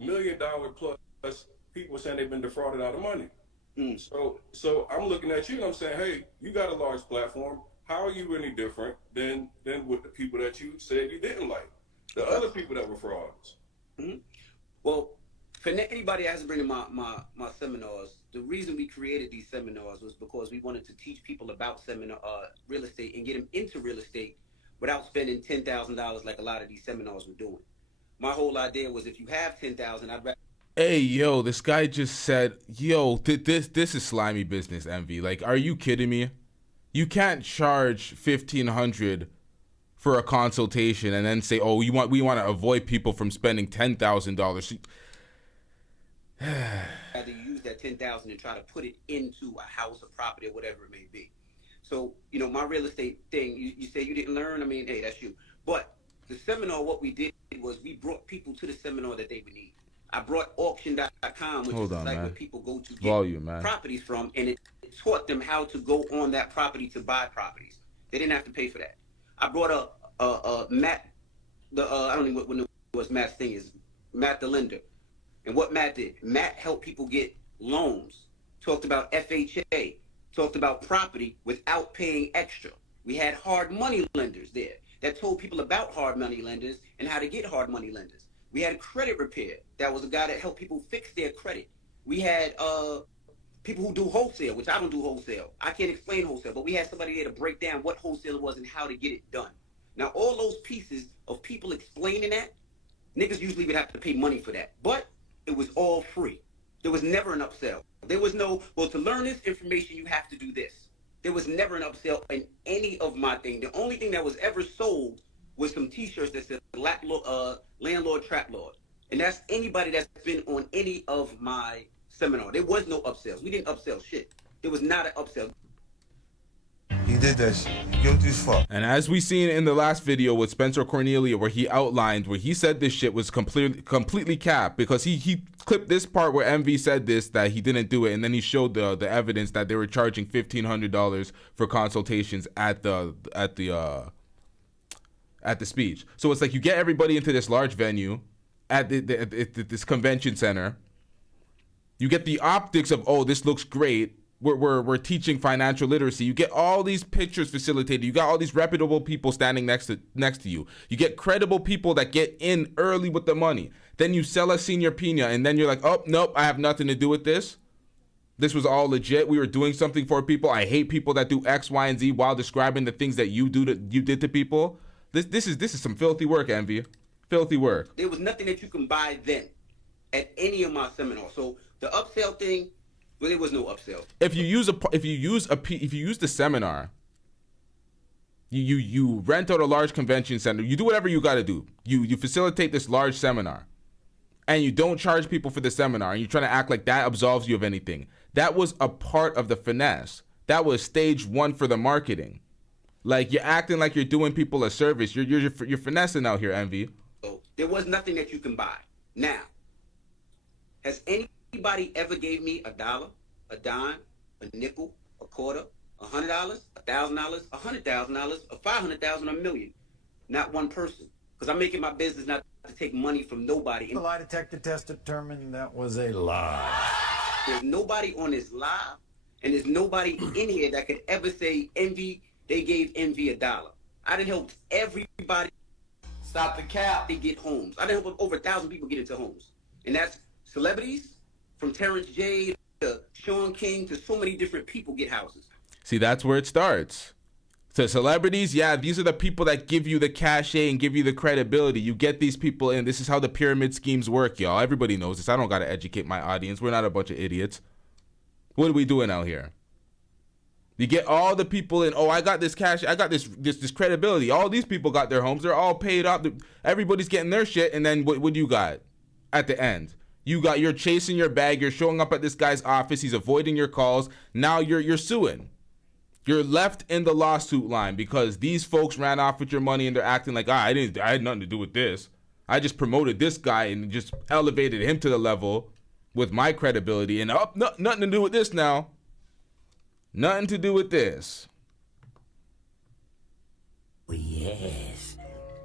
$1 million plus people saying they've been defrauded out of money. So I'm looking at you and I'm saying, hey, you got a large platform. How are you any different than with the people that you said you didn't like, the other people that were frauds? Well, For anybody that hasn't been to my seminars, the reason we created these seminars was because we wanted to teach people about real estate and get them into real estate without spending $10,000 like a lot of these seminars were doing. My whole idea was if you have $10,000, I'd rather. Hey, yo, this guy just said, yo, this is slimy business, Envy. Like, are you kidding me? You can't charge $1,500 for a consultation and then say, oh, we want to avoid people from spending $10,000. Rather use that $10,000 and try to put it into a house or property or whatever it may be. So, you know, my real estate thing, you say you didn't learn. I mean, hey, that's you. But the seminar, what we did was we brought people to the seminar that they would need. I brought auction.com, which is the site where people go to get properties from, and it taught them how to go on that property to buy properties. They didn't have to pay for that. I brought a Matt, I don't know what was Matt's thing is, Matt the lender. And what Matt did, Matt helped people get loans, talked about FHA, talked about property without paying extra. We had hard money lenders there that told people about hard money lenders and how to get hard money lenders. We had credit repair. That was a guy that helped people fix their credit. We had people who do wholesale, which I don't do wholesale. I can't explain wholesale, but we had somebody there to break down what wholesale was and how to get it done. Now, all those pieces of people explaining that, niggas usually would have to pay money for that. But it was all free. There was never an upsell. There was no, well, to learn this information, you have to do this. There was never an upsell in any of my thing. The only thing that was ever sold was some T-shirts that said landlord, trap lord. And that's anybody that's been on any of my seminar. There was no upsells. We didn't upsell shit. There was not an upsell. He did that shit. Guilty as fuck. And as we seen in the last video with Spencer Cornelia, where he outlined where he said this shit was completely capped, because he clipped this part where Envy said this, that he didn't do it, and then he showed the evidence that they were charging $1,500 for consultations at the speech. So it's like you get everybody into this large venue at this convention center. You get the optics of, oh, this looks great. We're teaching financial literacy. You get all these pictures facilitated. You got all these reputable people standing next to you. You get credible people that get in early with the money. Then you sell a Cesar Pina, and then you're like, oh, nope, I have nothing to do with this. This was all legit. We were doing something for people. I hate people that do X, Y, and Z while describing the things that you did to people. This is some filthy work, Envy. Filthy work. There was nothing that you can buy then at any of my seminars. So the upsell thing, well, there was no upsell. If you use the seminar, you rent out a large convention center. You do whatever you got to do. You facilitate this large seminar, and you don't charge people for the seminar, and you're trying to act like that absolves you of anything. That was a part of the finesse. That was stage one for the marketing. Like, you're acting like you're doing people a service. You're finessing out here, Envy. So there was nothing that you can buy. Now, has anybody ever gave me $1, a dime, a nickel, a quarter, $100, $1,000, $100,000, or $500,000, $1 million? Not one person. Because I'm making my business not to take money from nobody. The lie detector test determined that was a lie. There's nobody on this live, and there's nobody in here that could ever say Envy. They gave Envy $1. I done helped everybody. Stop the cap. They get homes. I done helped over 1,000 people get into homes. And that's celebrities, from Terrence J to Sean King to so many different people get houses. See, that's where it starts. So celebrities, yeah, these are the people that give you the cachet and give you the credibility. You get these people in. This is how the pyramid schemes work, y'all. Everybody knows this. I don't got to educate my audience. We're not a bunch of idiots. What are we doing out here? You get all the people in, oh, I got this cash, I got this credibility. All these people got their homes. They're all paid up. Everybody's getting their shit. And then what you got at the end? You're chasing your bag. You're showing up at this guy's office. He's avoiding your calls. Now you're suing. You're left in the lawsuit line because these folks ran off with your money and they're acting like, I had nothing to do with this. I just promoted this guy and just elevated him to the level with my credibility. And nothing to do with this now. Nothing to do with this. Oh, yes.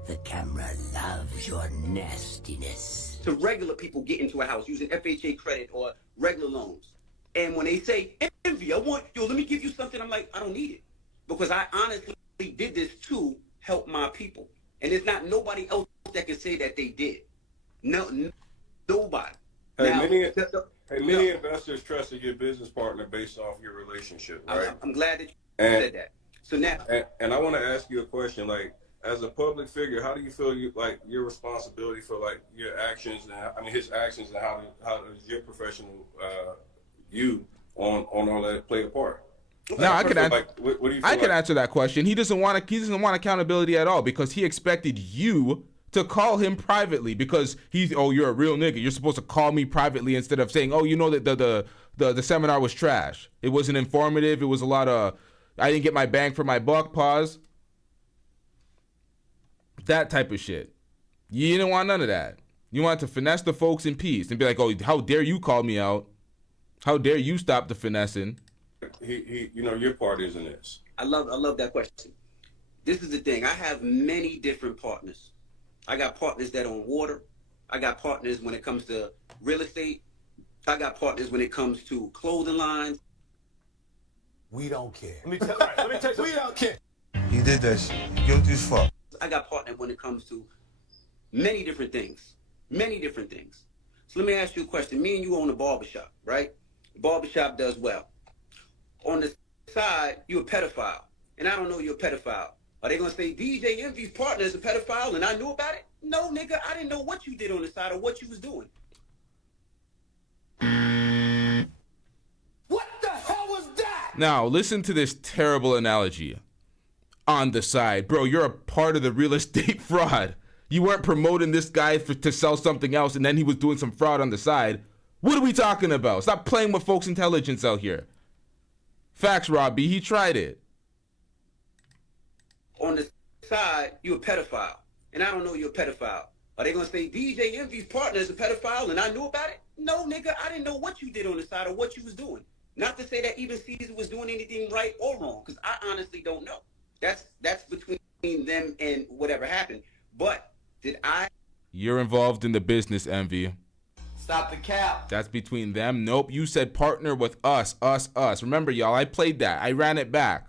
The camera loves your nastiness. To regular people get into a house using FHA credit or regular loans. And when they say, Envy, let me give you something, I'm like, I don't need it. Because I honestly did this to help my people. And there's not nobody else that can say that they did. No, nobody. Hey, Now, many investors trust your business partner based off your relationship, right? I'm glad that you said that. So now, and I want to ask you a question. Like, as a public figure, how do you feel your responsibility for like your actions and his actions, and how does your professional view on all that play a part? Now I can what do you feel I can answer that question. He doesn't want accountability at all because he expected you to call him privately because you're a real nigga. You're supposed to call me privately instead of saying, that the seminar was trash. It wasn't informative. It was a lot of I didn't get my bang for my buck. Pause. That type of shit. You didn't want none of that. You wanted to finesse the folks in peace and be like, oh, how dare you call me out? How dare you stop the finessing? Your part is in this. I love that question. This is the thing. I have many different partners. I got partners that own water. I got partners when it comes to real estate. I got partners when it comes to clothing lines. We don't care. Let me tell you, we don't care. You did that shit. You guilty as fuck. I got partners when it comes to many different things. Many different things. So let me ask you a question. Me and you own a barbershop, right? The barbershop does well. On the side, you're a pedophile. And I don't know you're a pedophile. Are they going to say DJ Envy's partner is a pedophile and I knew about it? No, nigga, I didn't know what you did on the side or what you was doing. What the hell was that? Now, listen to this terrible analogy. On the side. Bro, you're a part of the real estate fraud. You weren't promoting this guy to sell something else and then he was doing some fraud on the side. What are we talking about? Stop playing with folks' intelligence out here. Facts, Robbie. He tried it. On the side, you're a pedophile. And I don't know you're a pedophile. Are they going to say DJ Envy's partner is a pedophile and I knew about it? No, nigga, I didn't know what you did on the side or what you was doing. Not to say that even Cesar was doing anything right or wrong, because I honestly don't know. That's between them and whatever happened. But You're involved in the business, Envy. Stop the cap. That's between them. Nope. You said partner with us. Remember, y'all, I played that. I ran it back.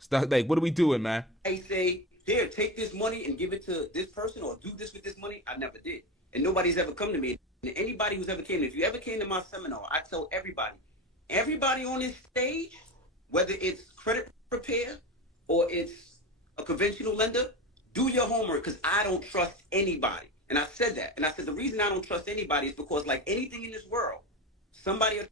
Stop, what are we doing, man? I say, here, take this money and give it to this person or do this with this money. I never did. And nobody's ever come to me. And anybody who's ever came, if you ever came to my seminar, I tell everybody on this stage, whether it's credit repair or it's a conventional lender, do your homework because I don't trust anybody. And I said that. And I said the reason I don't trust anybody is because like anything in this world, somebody will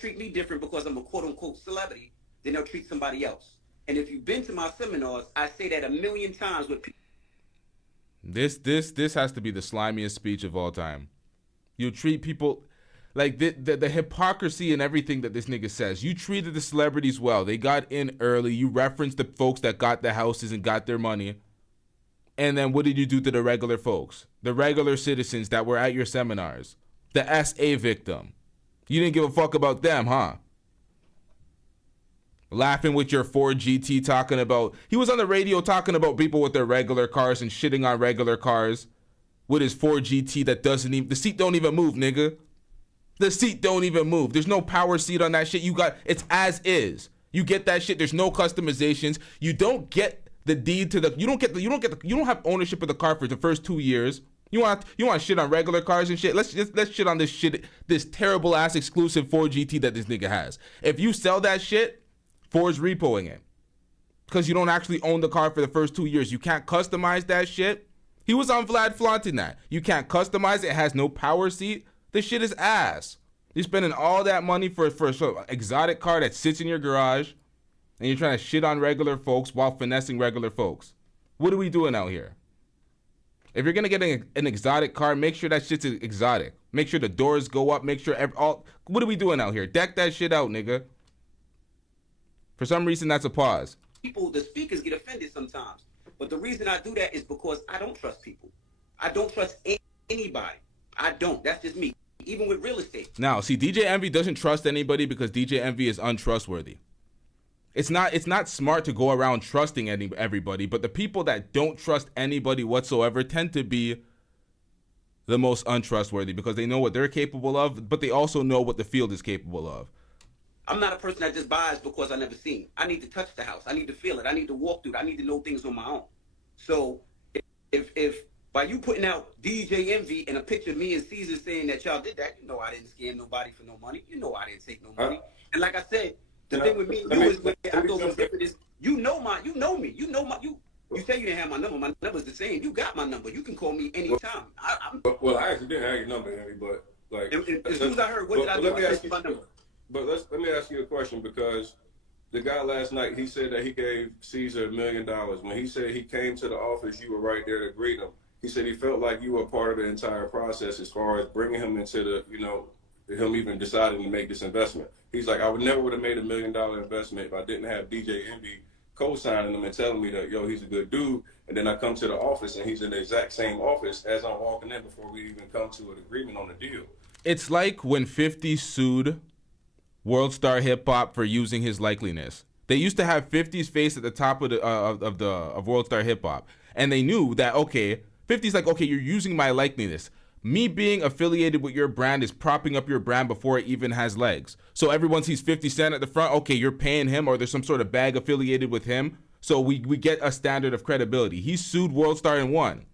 treat me different because I'm a quote-unquote celebrity than they'll treat somebody else. And if you've been to my seminars, I say that 1,000,000 times with people. This has to be the slimiest speech of all time. You treat people like the hypocrisy and everything that this nigga says. You treated the celebrities well. They got in early. You referenced the folks that got the houses and got their money. And then what did you do to the regular folks? The regular citizens that were at your seminars? The SA victim. You didn't give a fuck about them, huh? Laughing with your Ford GT talking about... He was on the radio talking about people with their regular cars and shitting on regular cars. With his Ford GT that doesn't even... The seat don't even move, nigga. The seat don't even move. There's no power seat on that shit. It's as is. You get that shit. There's no customizations. You don't get the deed to the... You don't have ownership of the car for the first 2 years. You want shit on regular cars and shit? Let's shit on this terrible ass exclusive Ford GT that this nigga has. If you sell that shit, Ford's repoing it. Because you don't actually own the car for the first 2 years. You can't customize that shit. He was on Vlad flaunting that. You can't customize it. It has no power seat. This shit is ass. You're spending all that money for an exotic car that sits in your garage, and you're trying to shit on regular folks while finessing regular folks. What are we doing out here? If you're gonna get an exotic car, make sure that shit's exotic. Make sure the doors go up. Make sure what are we doing out here? Deck that shit out, nigga. For some reason, that's a pause. People, the speakers get offended sometimes. But the reason I do that is because I don't trust people. I don't trust anybody. I don't. That's just me. Even with real estate. Now, see, DJ Envy doesn't trust anybody because DJ Envy is untrustworthy. It's not smart to go around trusting everybody, but the people that don't trust anybody whatsoever tend to be the most untrustworthy because they know what they're capable of, but they also know what the field is capable of. I'm not a person that just buys because I never seen. I need to touch the house. I need to feel it. I need to walk through it. I need to know things on my own. So if By you putting out DJ Envy and a picture of me and Cesar saying that y'all did that, you know I didn't scam nobody for no money. You know I didn't take no money. And like I said, the thing with me and you is when I go from different is you know me. You say you didn't have my number. My number's the same. You got my number. You can call me anytime. Well, I actually didn't have your number, Henry, but like as soon as I heard, what did I do? I said my number. But let me ask you a question, because the guy last night, he said that he gave Cesar $1 million. When he said he came to the office, you were right there to greet him. He said he felt like you were part of the entire process as far as bringing him into the, him even deciding to make this investment. He's like, I would have made $1 million investment if I didn't have DJ Envy co-signing him and telling me that, yo, he's a good dude. And then I come to the office and he's in the exact same office as I'm walking in before we even come to an agreement on the deal. It's like when 50 sued World Star Hip Hop for using his likeliness. They used to have 50's face at the top of World Star Hip Hop, and they knew that, okay, 50's like, okay, you're using my likeliness. Me being affiliated with your brand is propping up your brand before it even has legs. So everyone sees 50 Cent at the front, okay, you're paying him, or there's some sort of bag affiliated with him. So we get a standard of credibility. He sued World Star and won,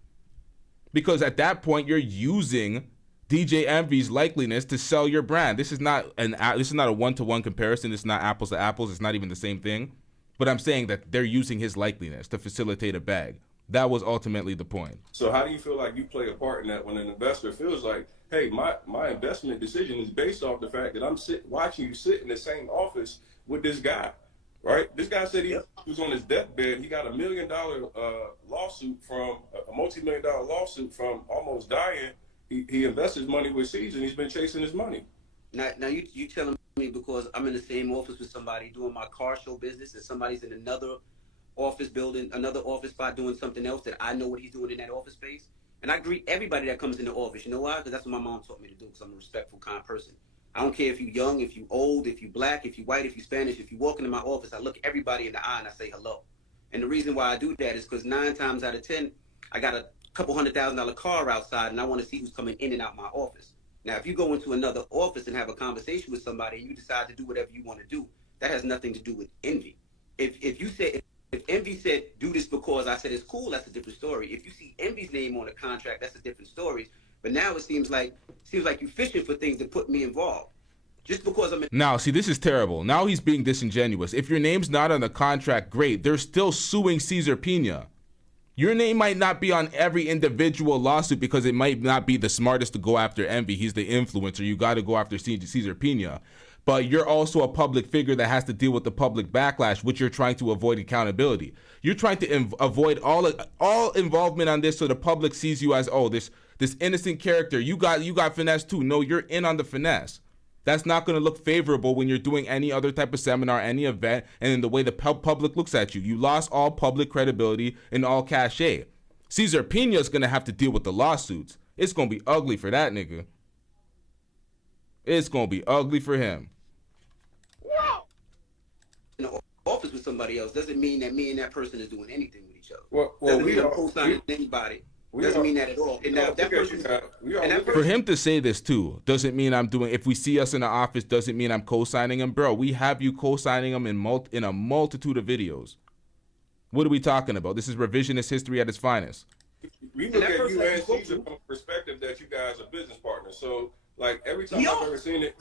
because at that point you're using DJ Envy's likeliness to sell your brand. This is not a one-to-one comparison. It's not apples to apples. It's not even the same thing. But I'm saying that they're using his likeliness to facilitate a bag. That was ultimately the point. So how do you feel like you play a part in that when an investor feels like, hey, my investment decision is based off the fact that I'm watching you sit in the same office with this guy, right? This guy said he was on his deathbed. He got $1 million lawsuit from a multi-million-dollar lawsuit from almost dying. He invests his money with Cesar, and he's been chasing his money. Now you telling me because I'm in the same office with somebody doing my car show business, and somebody's in another office building, another office spot doing something else that I know what he's doing in that office space. And I greet everybody that comes in the office. You know why? Because that's what my mom taught me to do, because I'm a respectful, kind person. I don't care if you're young, if you're old, if you're black, if you're white, if you're Spanish. If you walk into my office, I look everybody in the eye and I say hello. And the reason why I do that is because 9 times out of 10, I got a couple $100,000 car outside and I want to see who's coming in and out my office. Now, if you go into another office and have a conversation with somebody and you decide to do whatever you want to do, that has nothing to do with envy. If Envy said, do this because I said it's cool, that's a different story. If you see Envy's name on a contract, that's a different story. But now it seems like you're fishing for things to put me involved. Just because I'm in— Now, see, this is terrible. Now he's being disingenuous. If your name's not on the contract, great. They're still suing Cesar Pina. Your name might not be on every individual lawsuit because it might not be the smartest to go after Envy. He's the influencer. You got to go after Cesar Pina. But you're also a public figure that has to deal with the public backlash, which you're trying to avoid accountability. You're trying to avoid all involvement on this so the public sees you as, oh, this innocent character. You got finesse too. No, you're in on the finesse. That's not going to look favorable when you're doing any other type of seminar, any event, and in the way the public looks at you. You lost all public credibility and all cachet. Cesar Pina is going to have to deal with the lawsuits. It's going to be ugly for that nigga. It's going to be ugly for him. in the office with somebody else doesn't mean that me and that person is doing anything with each other. Well, doesn't mean I'm co-signing anybody. Doesn't mean that at all. And now that person, for him to say this too doesn't mean I'm doing. If we see us in the office, doesn't mean I'm co-signing him, bro. We have you co-signing him in a multitude of videos. What are we talking about? This is revisionist history at its finest. We look at you and Cesar from a perspective that you guys are business partners. So, like every time I've ever seen it,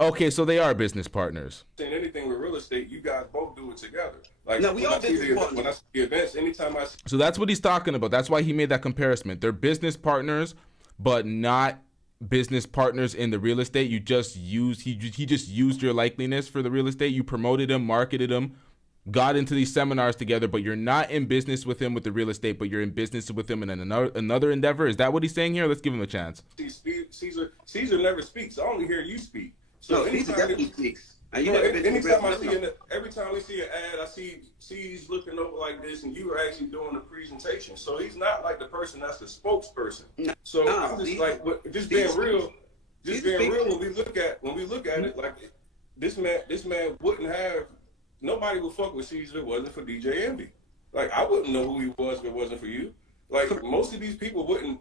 okay, so they are business partners. Seen anything with real estate, you guys both do it together. Like no, we are business partners. When I see the events, anytime I see. So that's what he's talking about. That's why he made that comparison. They're business partners, but not business partners in the real estate. You just used he just used your likeliness for the real estate. You promoted him, marketed him, got into these seminars together, but you're not in business with him with the real estate, but you're in business with him in another endeavor. Is that what he's saying here? Let's give him a chance. Caesar never speaks. I only hear you speak. So no, Caesar definitely speaks. Every time we see an ad, I see he's looking over like this, and you are actually doing the presentation. So he's not like the person that's the spokesperson. So I'm just just being real. When we look at it, like this man wouldn't have. Nobody would fuck with Cesar if it wasn't for DJ Envy. Like, I wouldn't know who he was if it wasn't for you. Like, most of these people wouldn't,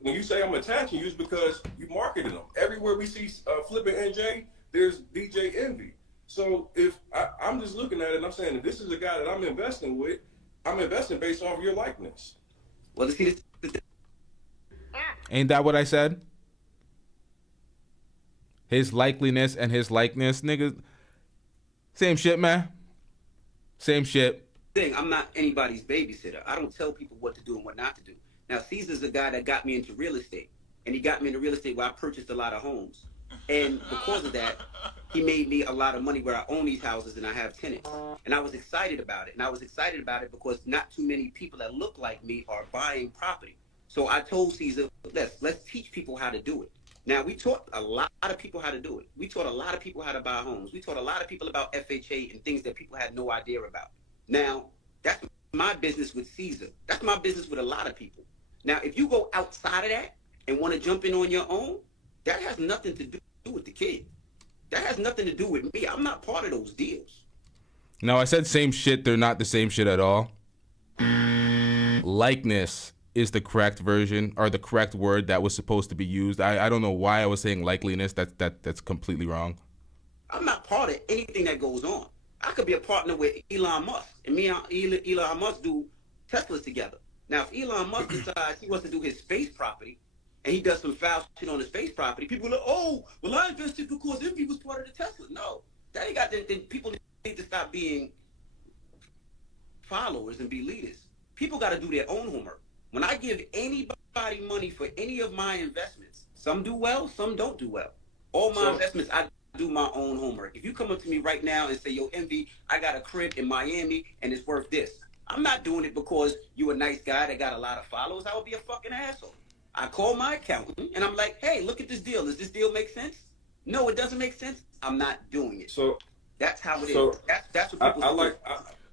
when you say I'm attaching you, it's because you marketed them. Everywhere we see Flipping NJ, there's DJ Envy. So if I'm just looking at it and I'm saying, if this is a guy that I'm investing with, I'm investing based off your likeness. Well, see, Ain't that what I said? His likeliness and his likeness, nigga. Same shit, man. Same shit. thing, I'm not anybody's babysitter. I don't tell people what to do and what not to do. Now, Cesar's a guy that got me into real estate. And he got me into real estate where I purchased a lot of homes. And because of that, he made me a lot of money where I own these houses and I have tenants. And I was excited about it. And I was excited about it because not too many people that look like me are buying property. So I told Cesar, let's teach people how to do it. Now, we taught a lot of people how to do it. We taught a lot of people how to buy homes. We taught a lot of people about FHA and things that people had no idea about. Now, that's my business with Cesar. That's my business with a lot of people. Now, if you go outside of that and want to jump in on your own, that has nothing to do with the kid. That has nothing to do with me. I'm not part of those deals. No, I said same shit. They're not the same shit at all. Likeness is the correct version or the correct word that was supposed to be used. I don't know why I was saying likeliness. That's completely wrong. I'm not part of anything that goes on. I could be a partner with Elon Musk, and me and Elon Musk do Teslas together. Now, if Elon Musk decides he wants to do his space property, and he does some foul shit on his space property, people are like, oh, well, I invested because Envy was part of the Tesla. No, that ain't got. Then people need to stop being followers and be leaders. People got to do their own homework. When I give anybody money for any of my investments, some do well, some don't do well. All my investments, I do my own homework. If you come up to me right now and say, yo, Envy, I got a crib in Miami and it's worth this, I'm not doing it because you a nice guy that got a lot of followers. I would be a fucking asshole. I call my accountant and I'm like, hey, look at this deal. Does this deal make sense? No, it doesn't make sense. I'm not doing it. So that's how it is. That's what people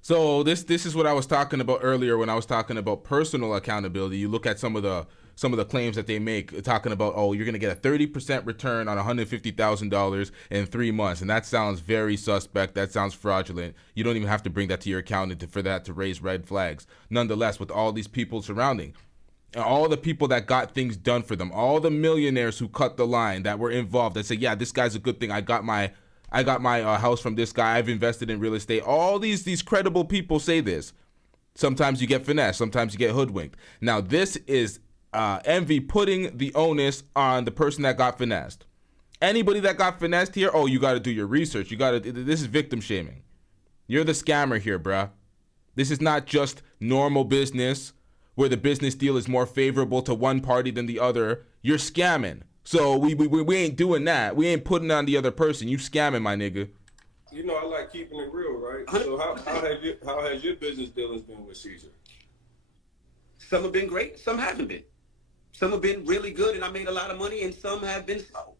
So this is what I was talking about earlier when I was talking about personal accountability. You look at some of the claims that they make, talking about, oh, you're gonna get a 30% return on $150,000 in 3 months, and that sounds very suspect. That sounds fraudulent. You don't even have to bring that to your accountant for that to raise red flags. Nonetheless, with all these people surrounding, all the people that got things done for them, all the millionaires who cut the line that were involved, that said, yeah, this guy's a good thing. I got my house from this guy. I've invested in real estate. All these credible people say this. Sometimes you get finessed. Sometimes you get hoodwinked. Now, this is Envy putting the onus on the person that got finessed. Anybody that got finessed here, oh, you got to do your research. This is victim shaming. You're the scammer here, bruh. This is not just normal business where the business deal is more favorable to one party than the other. You're scamming. So we ain't doing that. We ain't putting on the other person. You scamming, my nigga. You know, I like keeping it real, right? So how has your business dealings been with Cesar? Some have been great, some haven't been. Some have been really good and I made a lot of money, and some have been slow.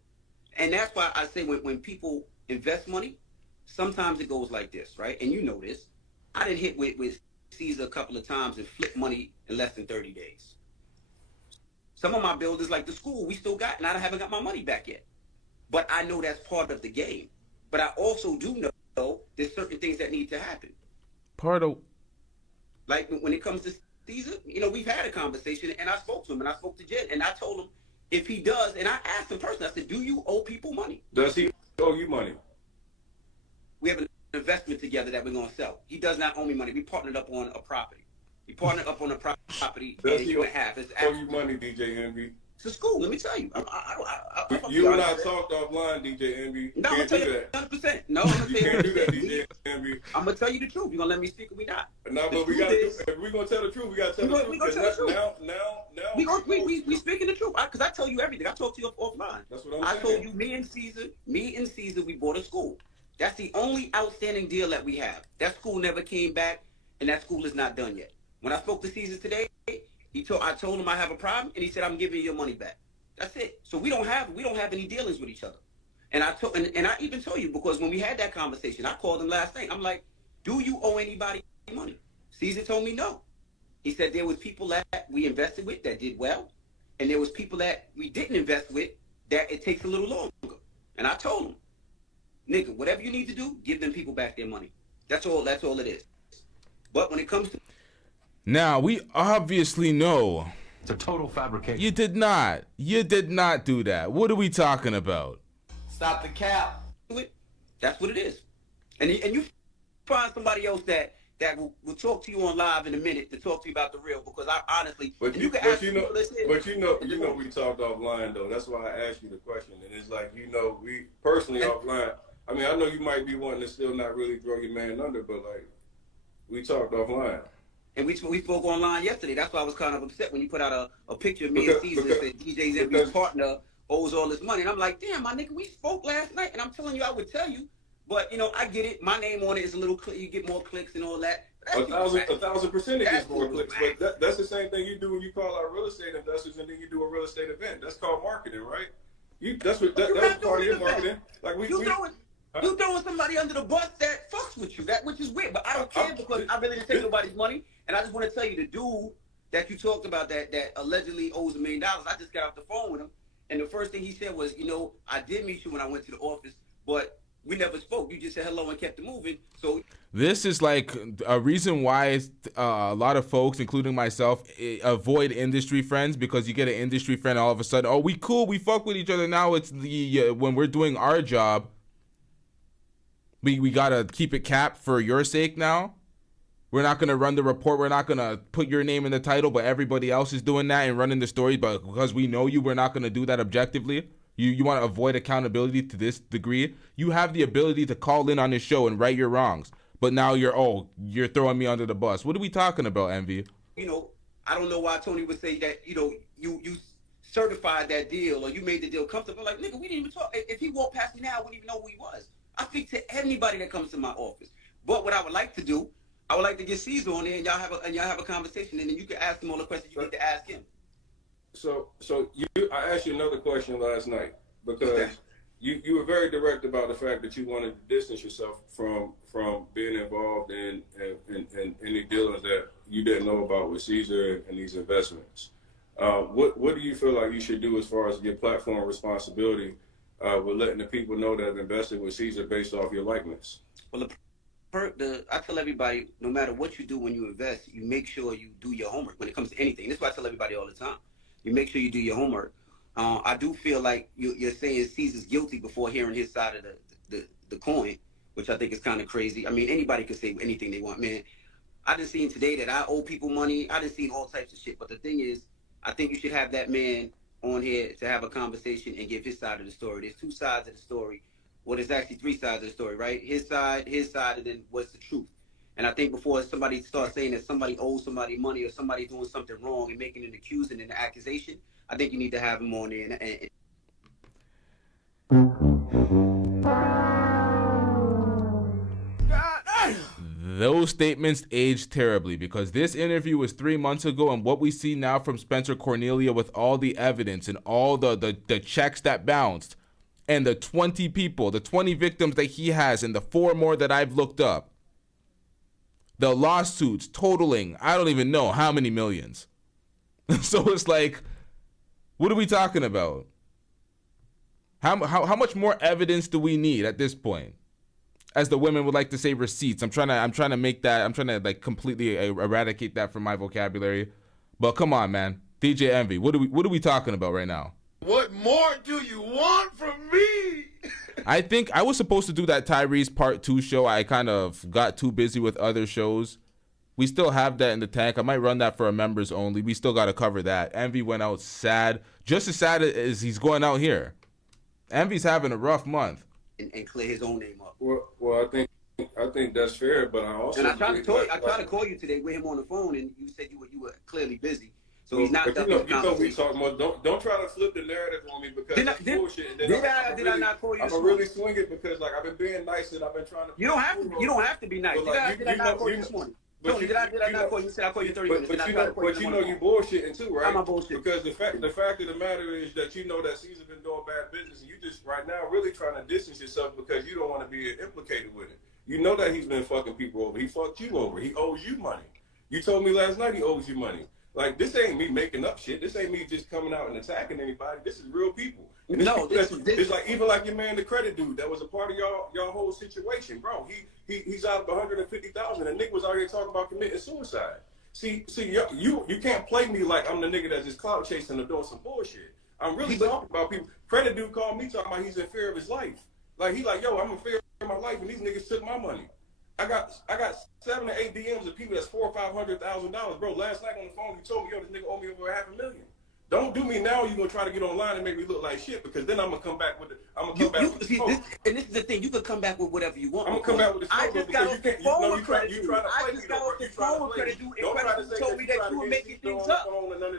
And that's why I say when people invest money, sometimes it goes like this, right? And you know this. I done hit with Cesar a couple of times and flip money in less than 30 days. Some of my builders, like the school, we still got, and I haven't got my money back yet. But I know that's part of the game. But I also do know there's certain things that need to happen. Like when it comes to Cesar, you know, we've had a conversation, and I spoke to him, and I spoke to Jen, and I told him if he does, and I asked him personally, I said, do you owe people money? Does he owe you money? We have an investment together that we're going to sell. He does not owe me money. We partnered up on a property. We partnered up on a property in a year and a half. It's owe you money, DJ Envy? It's a school, let me tell you. You and I talked offline, DJ Envy. No, I'm going to tell you 100%. No, I'm going to you tell you can't do that, DJ Envy. I'm going to tell you the truth. You're going to let me speak or we not? No, but we got to, if we're going to tell the truth, we got to tell the truth. We're going to tell the truth. Now. We speaking the truth. Because I tell you everything. I talk to you offline. That's what I'm saying. I told you, me and Cesar, we bought a school. That's the only outstanding deal that we have. That school never came back, and that school is not done yet. When I spoke to Cesar today, I told him I have a problem, and he said, I'm giving you your money back. That's it. So we don't have any dealings with each other. And I even told you, because when we had that conversation, I called him last night. I'm like, do you owe anybody money? Cesar told me no. He said there was people that we invested with that did well, and there was people that we didn't invest with that it takes a little longer. And I told him, nigga, whatever you need to do, give them people back their money. That's all it is. But when it comes to... Now, we obviously know... It's a total fabrication. You did not do that. What are we talking about? Stop the cap. That's what it is. And you find somebody else that that will talk to you on live in a minute to talk to you about the real, because I honestly, but you can ask people, we talked offline though. That's why I asked you the question, and it's like, we personally offline. I mean, I know you might be wanting to still not really throw your man under, but like, we talked offline. And we spoke online yesterday. That's why I was kind of upset when you put out a picture of me and Cesar that said DJ's Envy's partner owes all this money. And I'm like, damn, my nigga, we spoke last night, and I'm telling you, I would tell you. But, I get it. My name on it is a little you get more clicks and all that. 1,000% it gets more clicks. But that's the same thing you do when you call out real estate investors and then you do a real estate event. That's called marketing, right? That's part of your marketing. Like you throwing somebody under the bus that fucks with you, which is weird. But I don't care because I really didn't take nobody's money. And I just want to tell you, the dude that you talked about that allegedly owes $1 million, I just got off the phone with him. And the first thing he said was, I did meet you when I went to the office, but we never spoke. You just said hello and kept it moving. So this is like a reason why a lot of folks, including myself, avoid industry friends, because you get an industry friend, all of a sudden, oh, we cool, we fuck with each other. Now it's when we're doing our job, we gotta keep it capped for your sake now. We're not gonna run the report. We're not gonna put your name in the title, but everybody else is doing that and running the story. But because we know you, we're not gonna do that objectively. You want to avoid accountability to this degree. You have the ability to call in on this show and right your wrongs. But now you're throwing me under the bus. What are we talking about, Envy? I don't know why Tony would say that, you certified that deal or you made the deal comfortable. Like, nigga, we didn't even talk. If he walked past me now, I wouldn't even know who he was. I speak to anybody that comes to my office. But what I would like to do, I would like to get Cesar on there and y'all have a conversation, and then you can ask him all the questions you need to ask him. So I asked you another question last night because you were very direct about the fact that you wanted to distance yourself from being involved in any dealings that you didn't know about with Cesar and these investments. What do you feel like you should do as far as your platform responsibility with letting the people know that have invested with Cesar based off your likeness? Well, I tell everybody, no matter what you do when you invest, you make sure you do your homework when it comes to anything. This is what I tell everybody all the time. You make sure you do your homework. I do feel like you're saying Cesar's guilty before hearing his side of the coin, which I think is kind of crazy. I mean, anybody can say anything they want, man. I just seen today that I owe people money. I just seen all types of shit. But the thing is, I think you should have that man on here to have a conversation and give his side of the story. There's two sides of the story. Well, there's actually three sides of the story, right? His side, and then what's the truth. And I think before somebody starts saying that somebody owes somebody money or somebody doing something wrong and making an accusation and an accusation, I think you need to have him on there. Those statements aged terribly, because this interview was 3 months ago, and what we see now from Spencer Cornelia with all the evidence and all the checks that bounced and the 20 people, the 20 victims that he has and the 4 more that I've looked up. The lawsuits totaling, I don't even know how many millions. So it's like, what are we talking about? How much more evidence do we need at this point? As the women would like to say, receipts. I'm trying to make that. I'm trying to like completely eradicate that from my vocabulary. But come on, man, DJ Envy, what are we talking about right now? What more do you want from me? I think I was supposed to do that Tyrese Part 2 show. I kind of got too busy with other shows. We still have that in the tank. I might run that for our members only. We still got to cover that. Envy went out sad. Just as sad as he's going out here. Envy's having a rough month. And clear his own name up. Well, I think that's fair, but I also... And I tried to call you today with him on the phone, and you said you were clearly busy. So he's not... But you know we talk more. Don't try to flip the narrative on me because that's bullshit. Did I not call you? I'm gonna really swing it because like I've been being nice and I've been trying to... You don't have to be nice. Did I not call you this morning? Tony, did I not call you? You said I call you 30 minutes. But you know you bullshitting too, right? I'm not bullshit. Because the fact of the matter is that you know that Cesar been doing bad business, and you just right now really trying to distance yourself because you don't want to be implicated with it. You know that he's been fucking people over. He fucked you over. He owes you money. You told me last night he owes you money. Like, this ain't me making up shit. This ain't me just coming out and attacking anybody. This is real people. No, it's like even like your man, the credit dude, that was a part of y'all whole situation, bro. He's out of 150,000. And nigga was out here talking about committing suicide. See, you can't play me like I'm the nigga that's just clout chasing or doing some bullshit. I'm really talking about people. Credit dude called me talking about he's in fear of his life. Like he like, yo, I'm in fear of my life, and these niggas took my money. I got 7 to 8 DMs of people that's $400,000 or $500,000, bro. Last night on the phone, you told me, yo, this nigga owe me over $500,000. Don't do me now. You're gonna try to get online and make me look like shit, because then I'm gonna come back with it. I'm gonna come back with the smoke. And this is the thing. You could come back with whatever you want. I'm gonna come back with the smoke. I just got off the phone with credit. I just got off the phone with credit dude, and credit told me that you were making things up.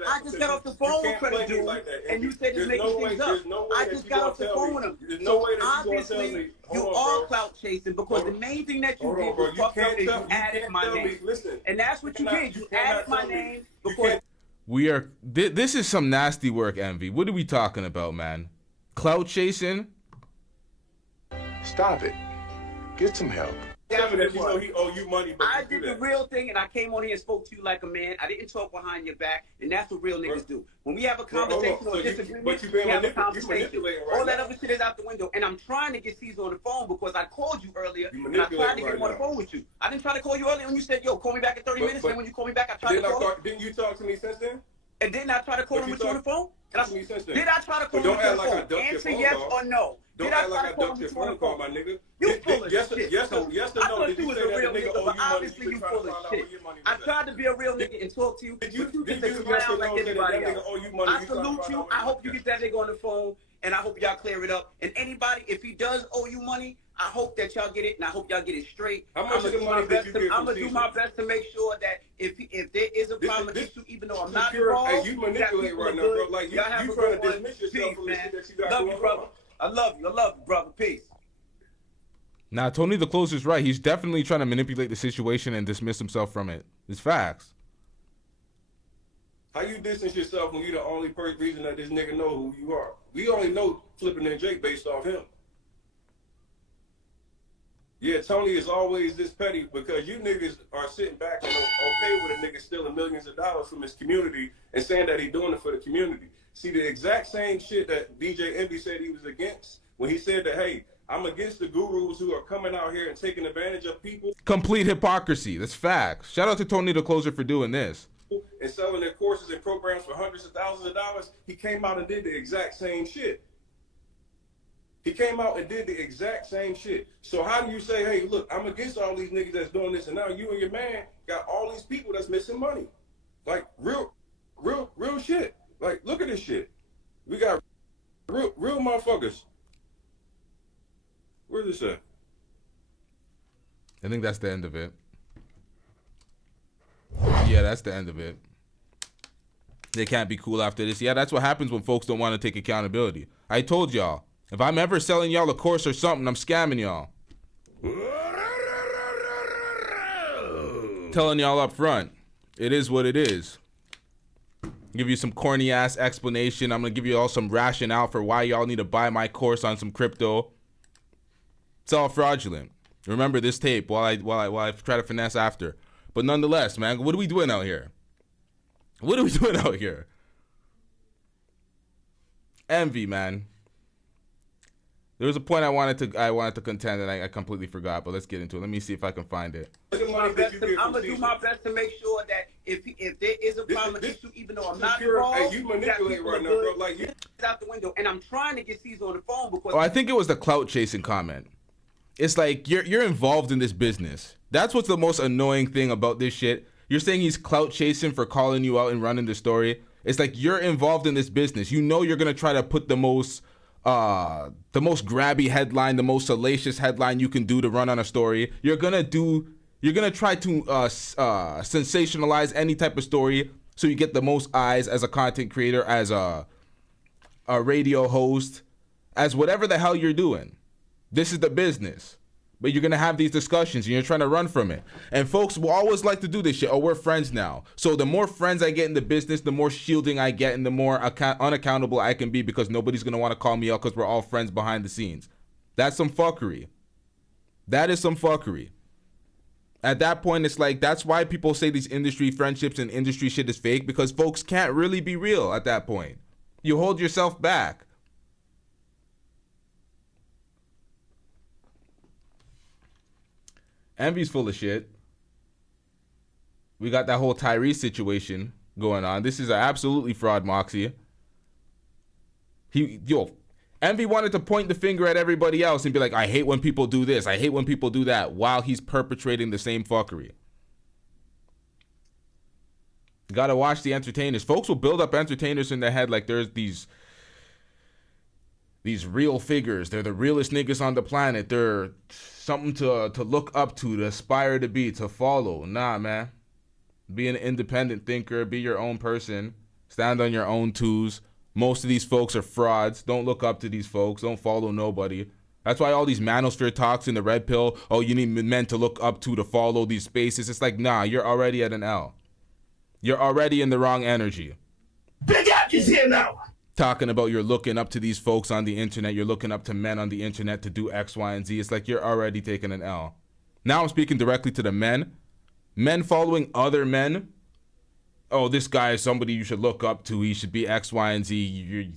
I just got off the phone with credit dude, and you said it's making things up. I just got off the phone with him. So obviously, you are clout chasing, because the main thing that you did was fuck up is you added my name, and that's what you did. You added my name because. This is some nasty work, Envy. What are we talking about, man? Clout chasing? Stop it. Get some help. Tell me that you know he owe you money, but I did the real thing, and I came on here and spoke to you like a man. I didn't talk behind your back, and that's what real niggas do. When we have a conversation or a disagreement, we have a conversation. All that other shit is out the window, and I'm trying to get Cesar on the phone because I called you earlier, and I tried to get him on the phone with you. I didn't try to call you earlier when you said, yo, call me back in 30 minutes, and when you call me back, I tried to call you. Didn't you talk to me since then? And didn't I try to call him with you on the phone? Did I try to call him don't with you on act like I the phone? ducked your Answer phone yes call. or no. Don't act like I ducked your phone call, my nigga. You full of yes, shit. Yes or no? Did you you was say a that real the nigga nigga, owe but you money? obviously you You full of shit. I tried to be a real nigga and talk to you. Did you just yes or clown like no say that everybody nigga else. owe you money? I salute you. I hope you get that nigga on the phone, and I hope y'all clear it up. And anybody, if he does owe you money, I hope that y'all get it, and I hope y'all get it straight. How much of the money did you get from I'm gonna do my best to make sure that if there is a problem, even though I'm not involved, hey, you manipulate right now, bro. Like you trying to dismiss yourself from the shit that you got going on. Brother. I love you, brother. Peace. Now, Tony the Closer's right. He's definitely trying to manipulate the situation and dismiss himself from it. It's facts. How you distance yourself when you the only reason that this nigga know who you are? We only know Flippin' and Jake based off him. Yeah, Tony is always this petty because you niggas are sitting back and okay with a nigga stealing millions of dollars from his community and saying that he's doing it for the community. See, the exact same shit that DJ Envy said he was against when he said that, hey, I'm against the gurus who are coming out here and taking advantage of people. Complete hypocrisy. That's facts. Shout out to Tony the Closer for doing this. And selling their courses and programs for hundreds of thousands of dollars. He came out and did the exact same shit. He came out and did the exact same shit. So how do you say, hey, look, I'm against all these niggas that's doing this, and now you and your man got all these people that's missing money? Like, real shit. Like, look at this shit. We got real motherfuckers. Where's this at? I think that's the end of it. Yeah, that's the end of it. They can't be cool after this. Yeah, that's what happens when folks don't want to take accountability. I told y'all. If I'm ever selling y'all a course or something, I'm scamming y'all. Telling y'all up front, it is what it is. Give you some corny ass explanation. I'm gonna give you all some rationale for why y'all need to buy my course on some crypto. It's all fraudulent. Remember this tape while I try to finesse after. But nonetheless, man, what are we doing out here? What are we doing out here? Envy, man. There was a point I wanted to contend and I completely forgot, but let's get into it. Let me see if I can find it. I'm gonna do my best to make sure that if there is a problem, even though I'm not involved, hey, you manipulate right now, bro. Like you out the window, and I'm trying to get Cesar on the phone because. Oh, I think it was the clout chasing comment. It's like you're involved in this business. That's what's the most annoying thing about this shit. You're saying he's clout chasing for calling you out and running the story. It's like you're involved in this business. You know you're gonna try to put the most grabby headline, the most salacious headline you can do to run on a story. You're gonna try to sensationalize any type of story so you get the most eyes as a content creator, as a radio host, as whatever the hell you're doing. This is the business. But you're gonna have these discussions and you're trying to run from it. And folks will always like to do this shit. Oh, we're friends now. So the more friends I get in the business, the more shielding I get and the more unaccountable I can be because nobody's gonna want to call me out because we're all friends behind the scenes. That's some fuckery. That is some fuckery. At that point, it's like, that's why people say these industry friendships and industry shit is fake, because folks can't really be real at that point. You hold yourself back. Envy's full of shit. We got that whole Tyrese situation going on. This is absolutely fraud, Moxie. Envy wanted to point the finger at everybody else and be like, I hate when people do this, I hate when people do that, while he's perpetrating the same fuckery. You gotta watch the entertainers. Folks will build up entertainers in their head like there's these real figures. They're the realest niggas on the planet. They're something to look up to aspire to be, to follow. Nah, man. Be an independent thinker. Be your own person. Stand on your own twos. Most of these folks are frauds. Don't look up to these folks. Don't follow nobody. That's why all these manosphere talks in the red pill, oh, you need men to look up to follow these spaces. It's like, nah, you're already at an L. You're already in the wrong energy. Big Ack is here now. Talking about you're looking up to these folks on the internet. You're looking up to men on the internet to do X, Y, and Z. It's like you're already taking an L. Now I'm speaking directly to the men. Men following other men. Oh, this guy is somebody you should look up to. He should be X, Y, and Z. You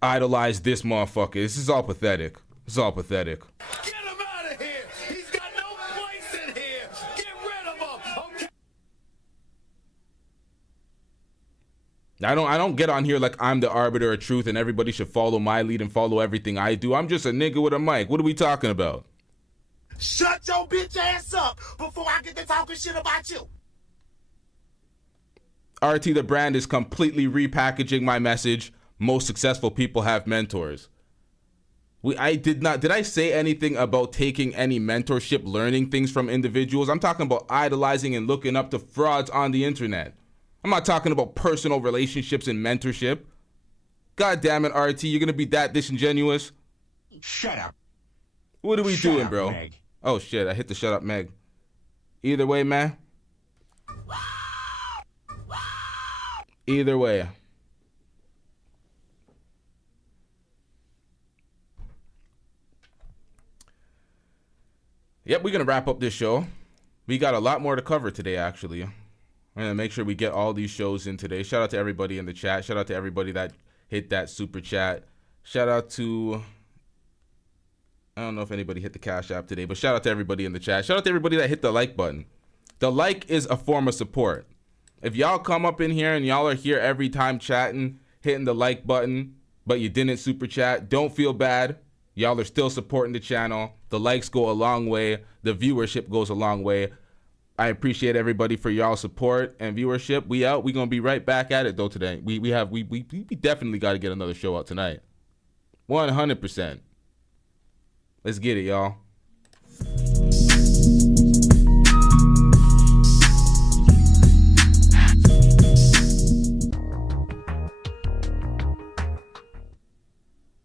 idolize this motherfucker. This is all pathetic. It's all pathetic. Get him out of here. He's got no place in here. Get rid of him. Okay. I don't get on here like I'm the arbiter of truth and everybody should follow my lead and follow everything I do. I'm just a nigga with a mic. What are we talking about? Shut your bitch ass up before I get to talking shit about you. RIT the Brand is completely repackaging my message. Most successful people have mentors. Did I say anything about taking any mentorship, learning things from individuals? I'm talking about idolizing and looking up to frauds on the internet. I'm not talking about personal relationships and mentorship. God damn it, RIT, you're gonna be that disingenuous? Shut up. What are we Shut doing, up, bro? Meg. Oh shit, I hit the shut up, Meg. Either way, man. Either way. Yep, we're going to wrap up this show. We got a lot more to cover today, actually. I'm going to make sure we get all these shows in today. Shout out to everybody in the chat. Shout out to everybody that hit that super chat. Shout out to... I don't know if anybody hit the Cash App today, but shout out to everybody in the chat. Shout out to everybody that hit the like button. The like is a form of support. If y'all come up in here and y'all are here every time chatting, hitting the like button, but you didn't super chat, don't feel bad. Y'all are still supporting the channel. The likes go a long way. The viewership goes a long way. I appreciate everybody for y'all support and viewership. We out. We gonna be right back at it though today. We definitely got to get another show out tonight. 100%. Let's get it, y'all.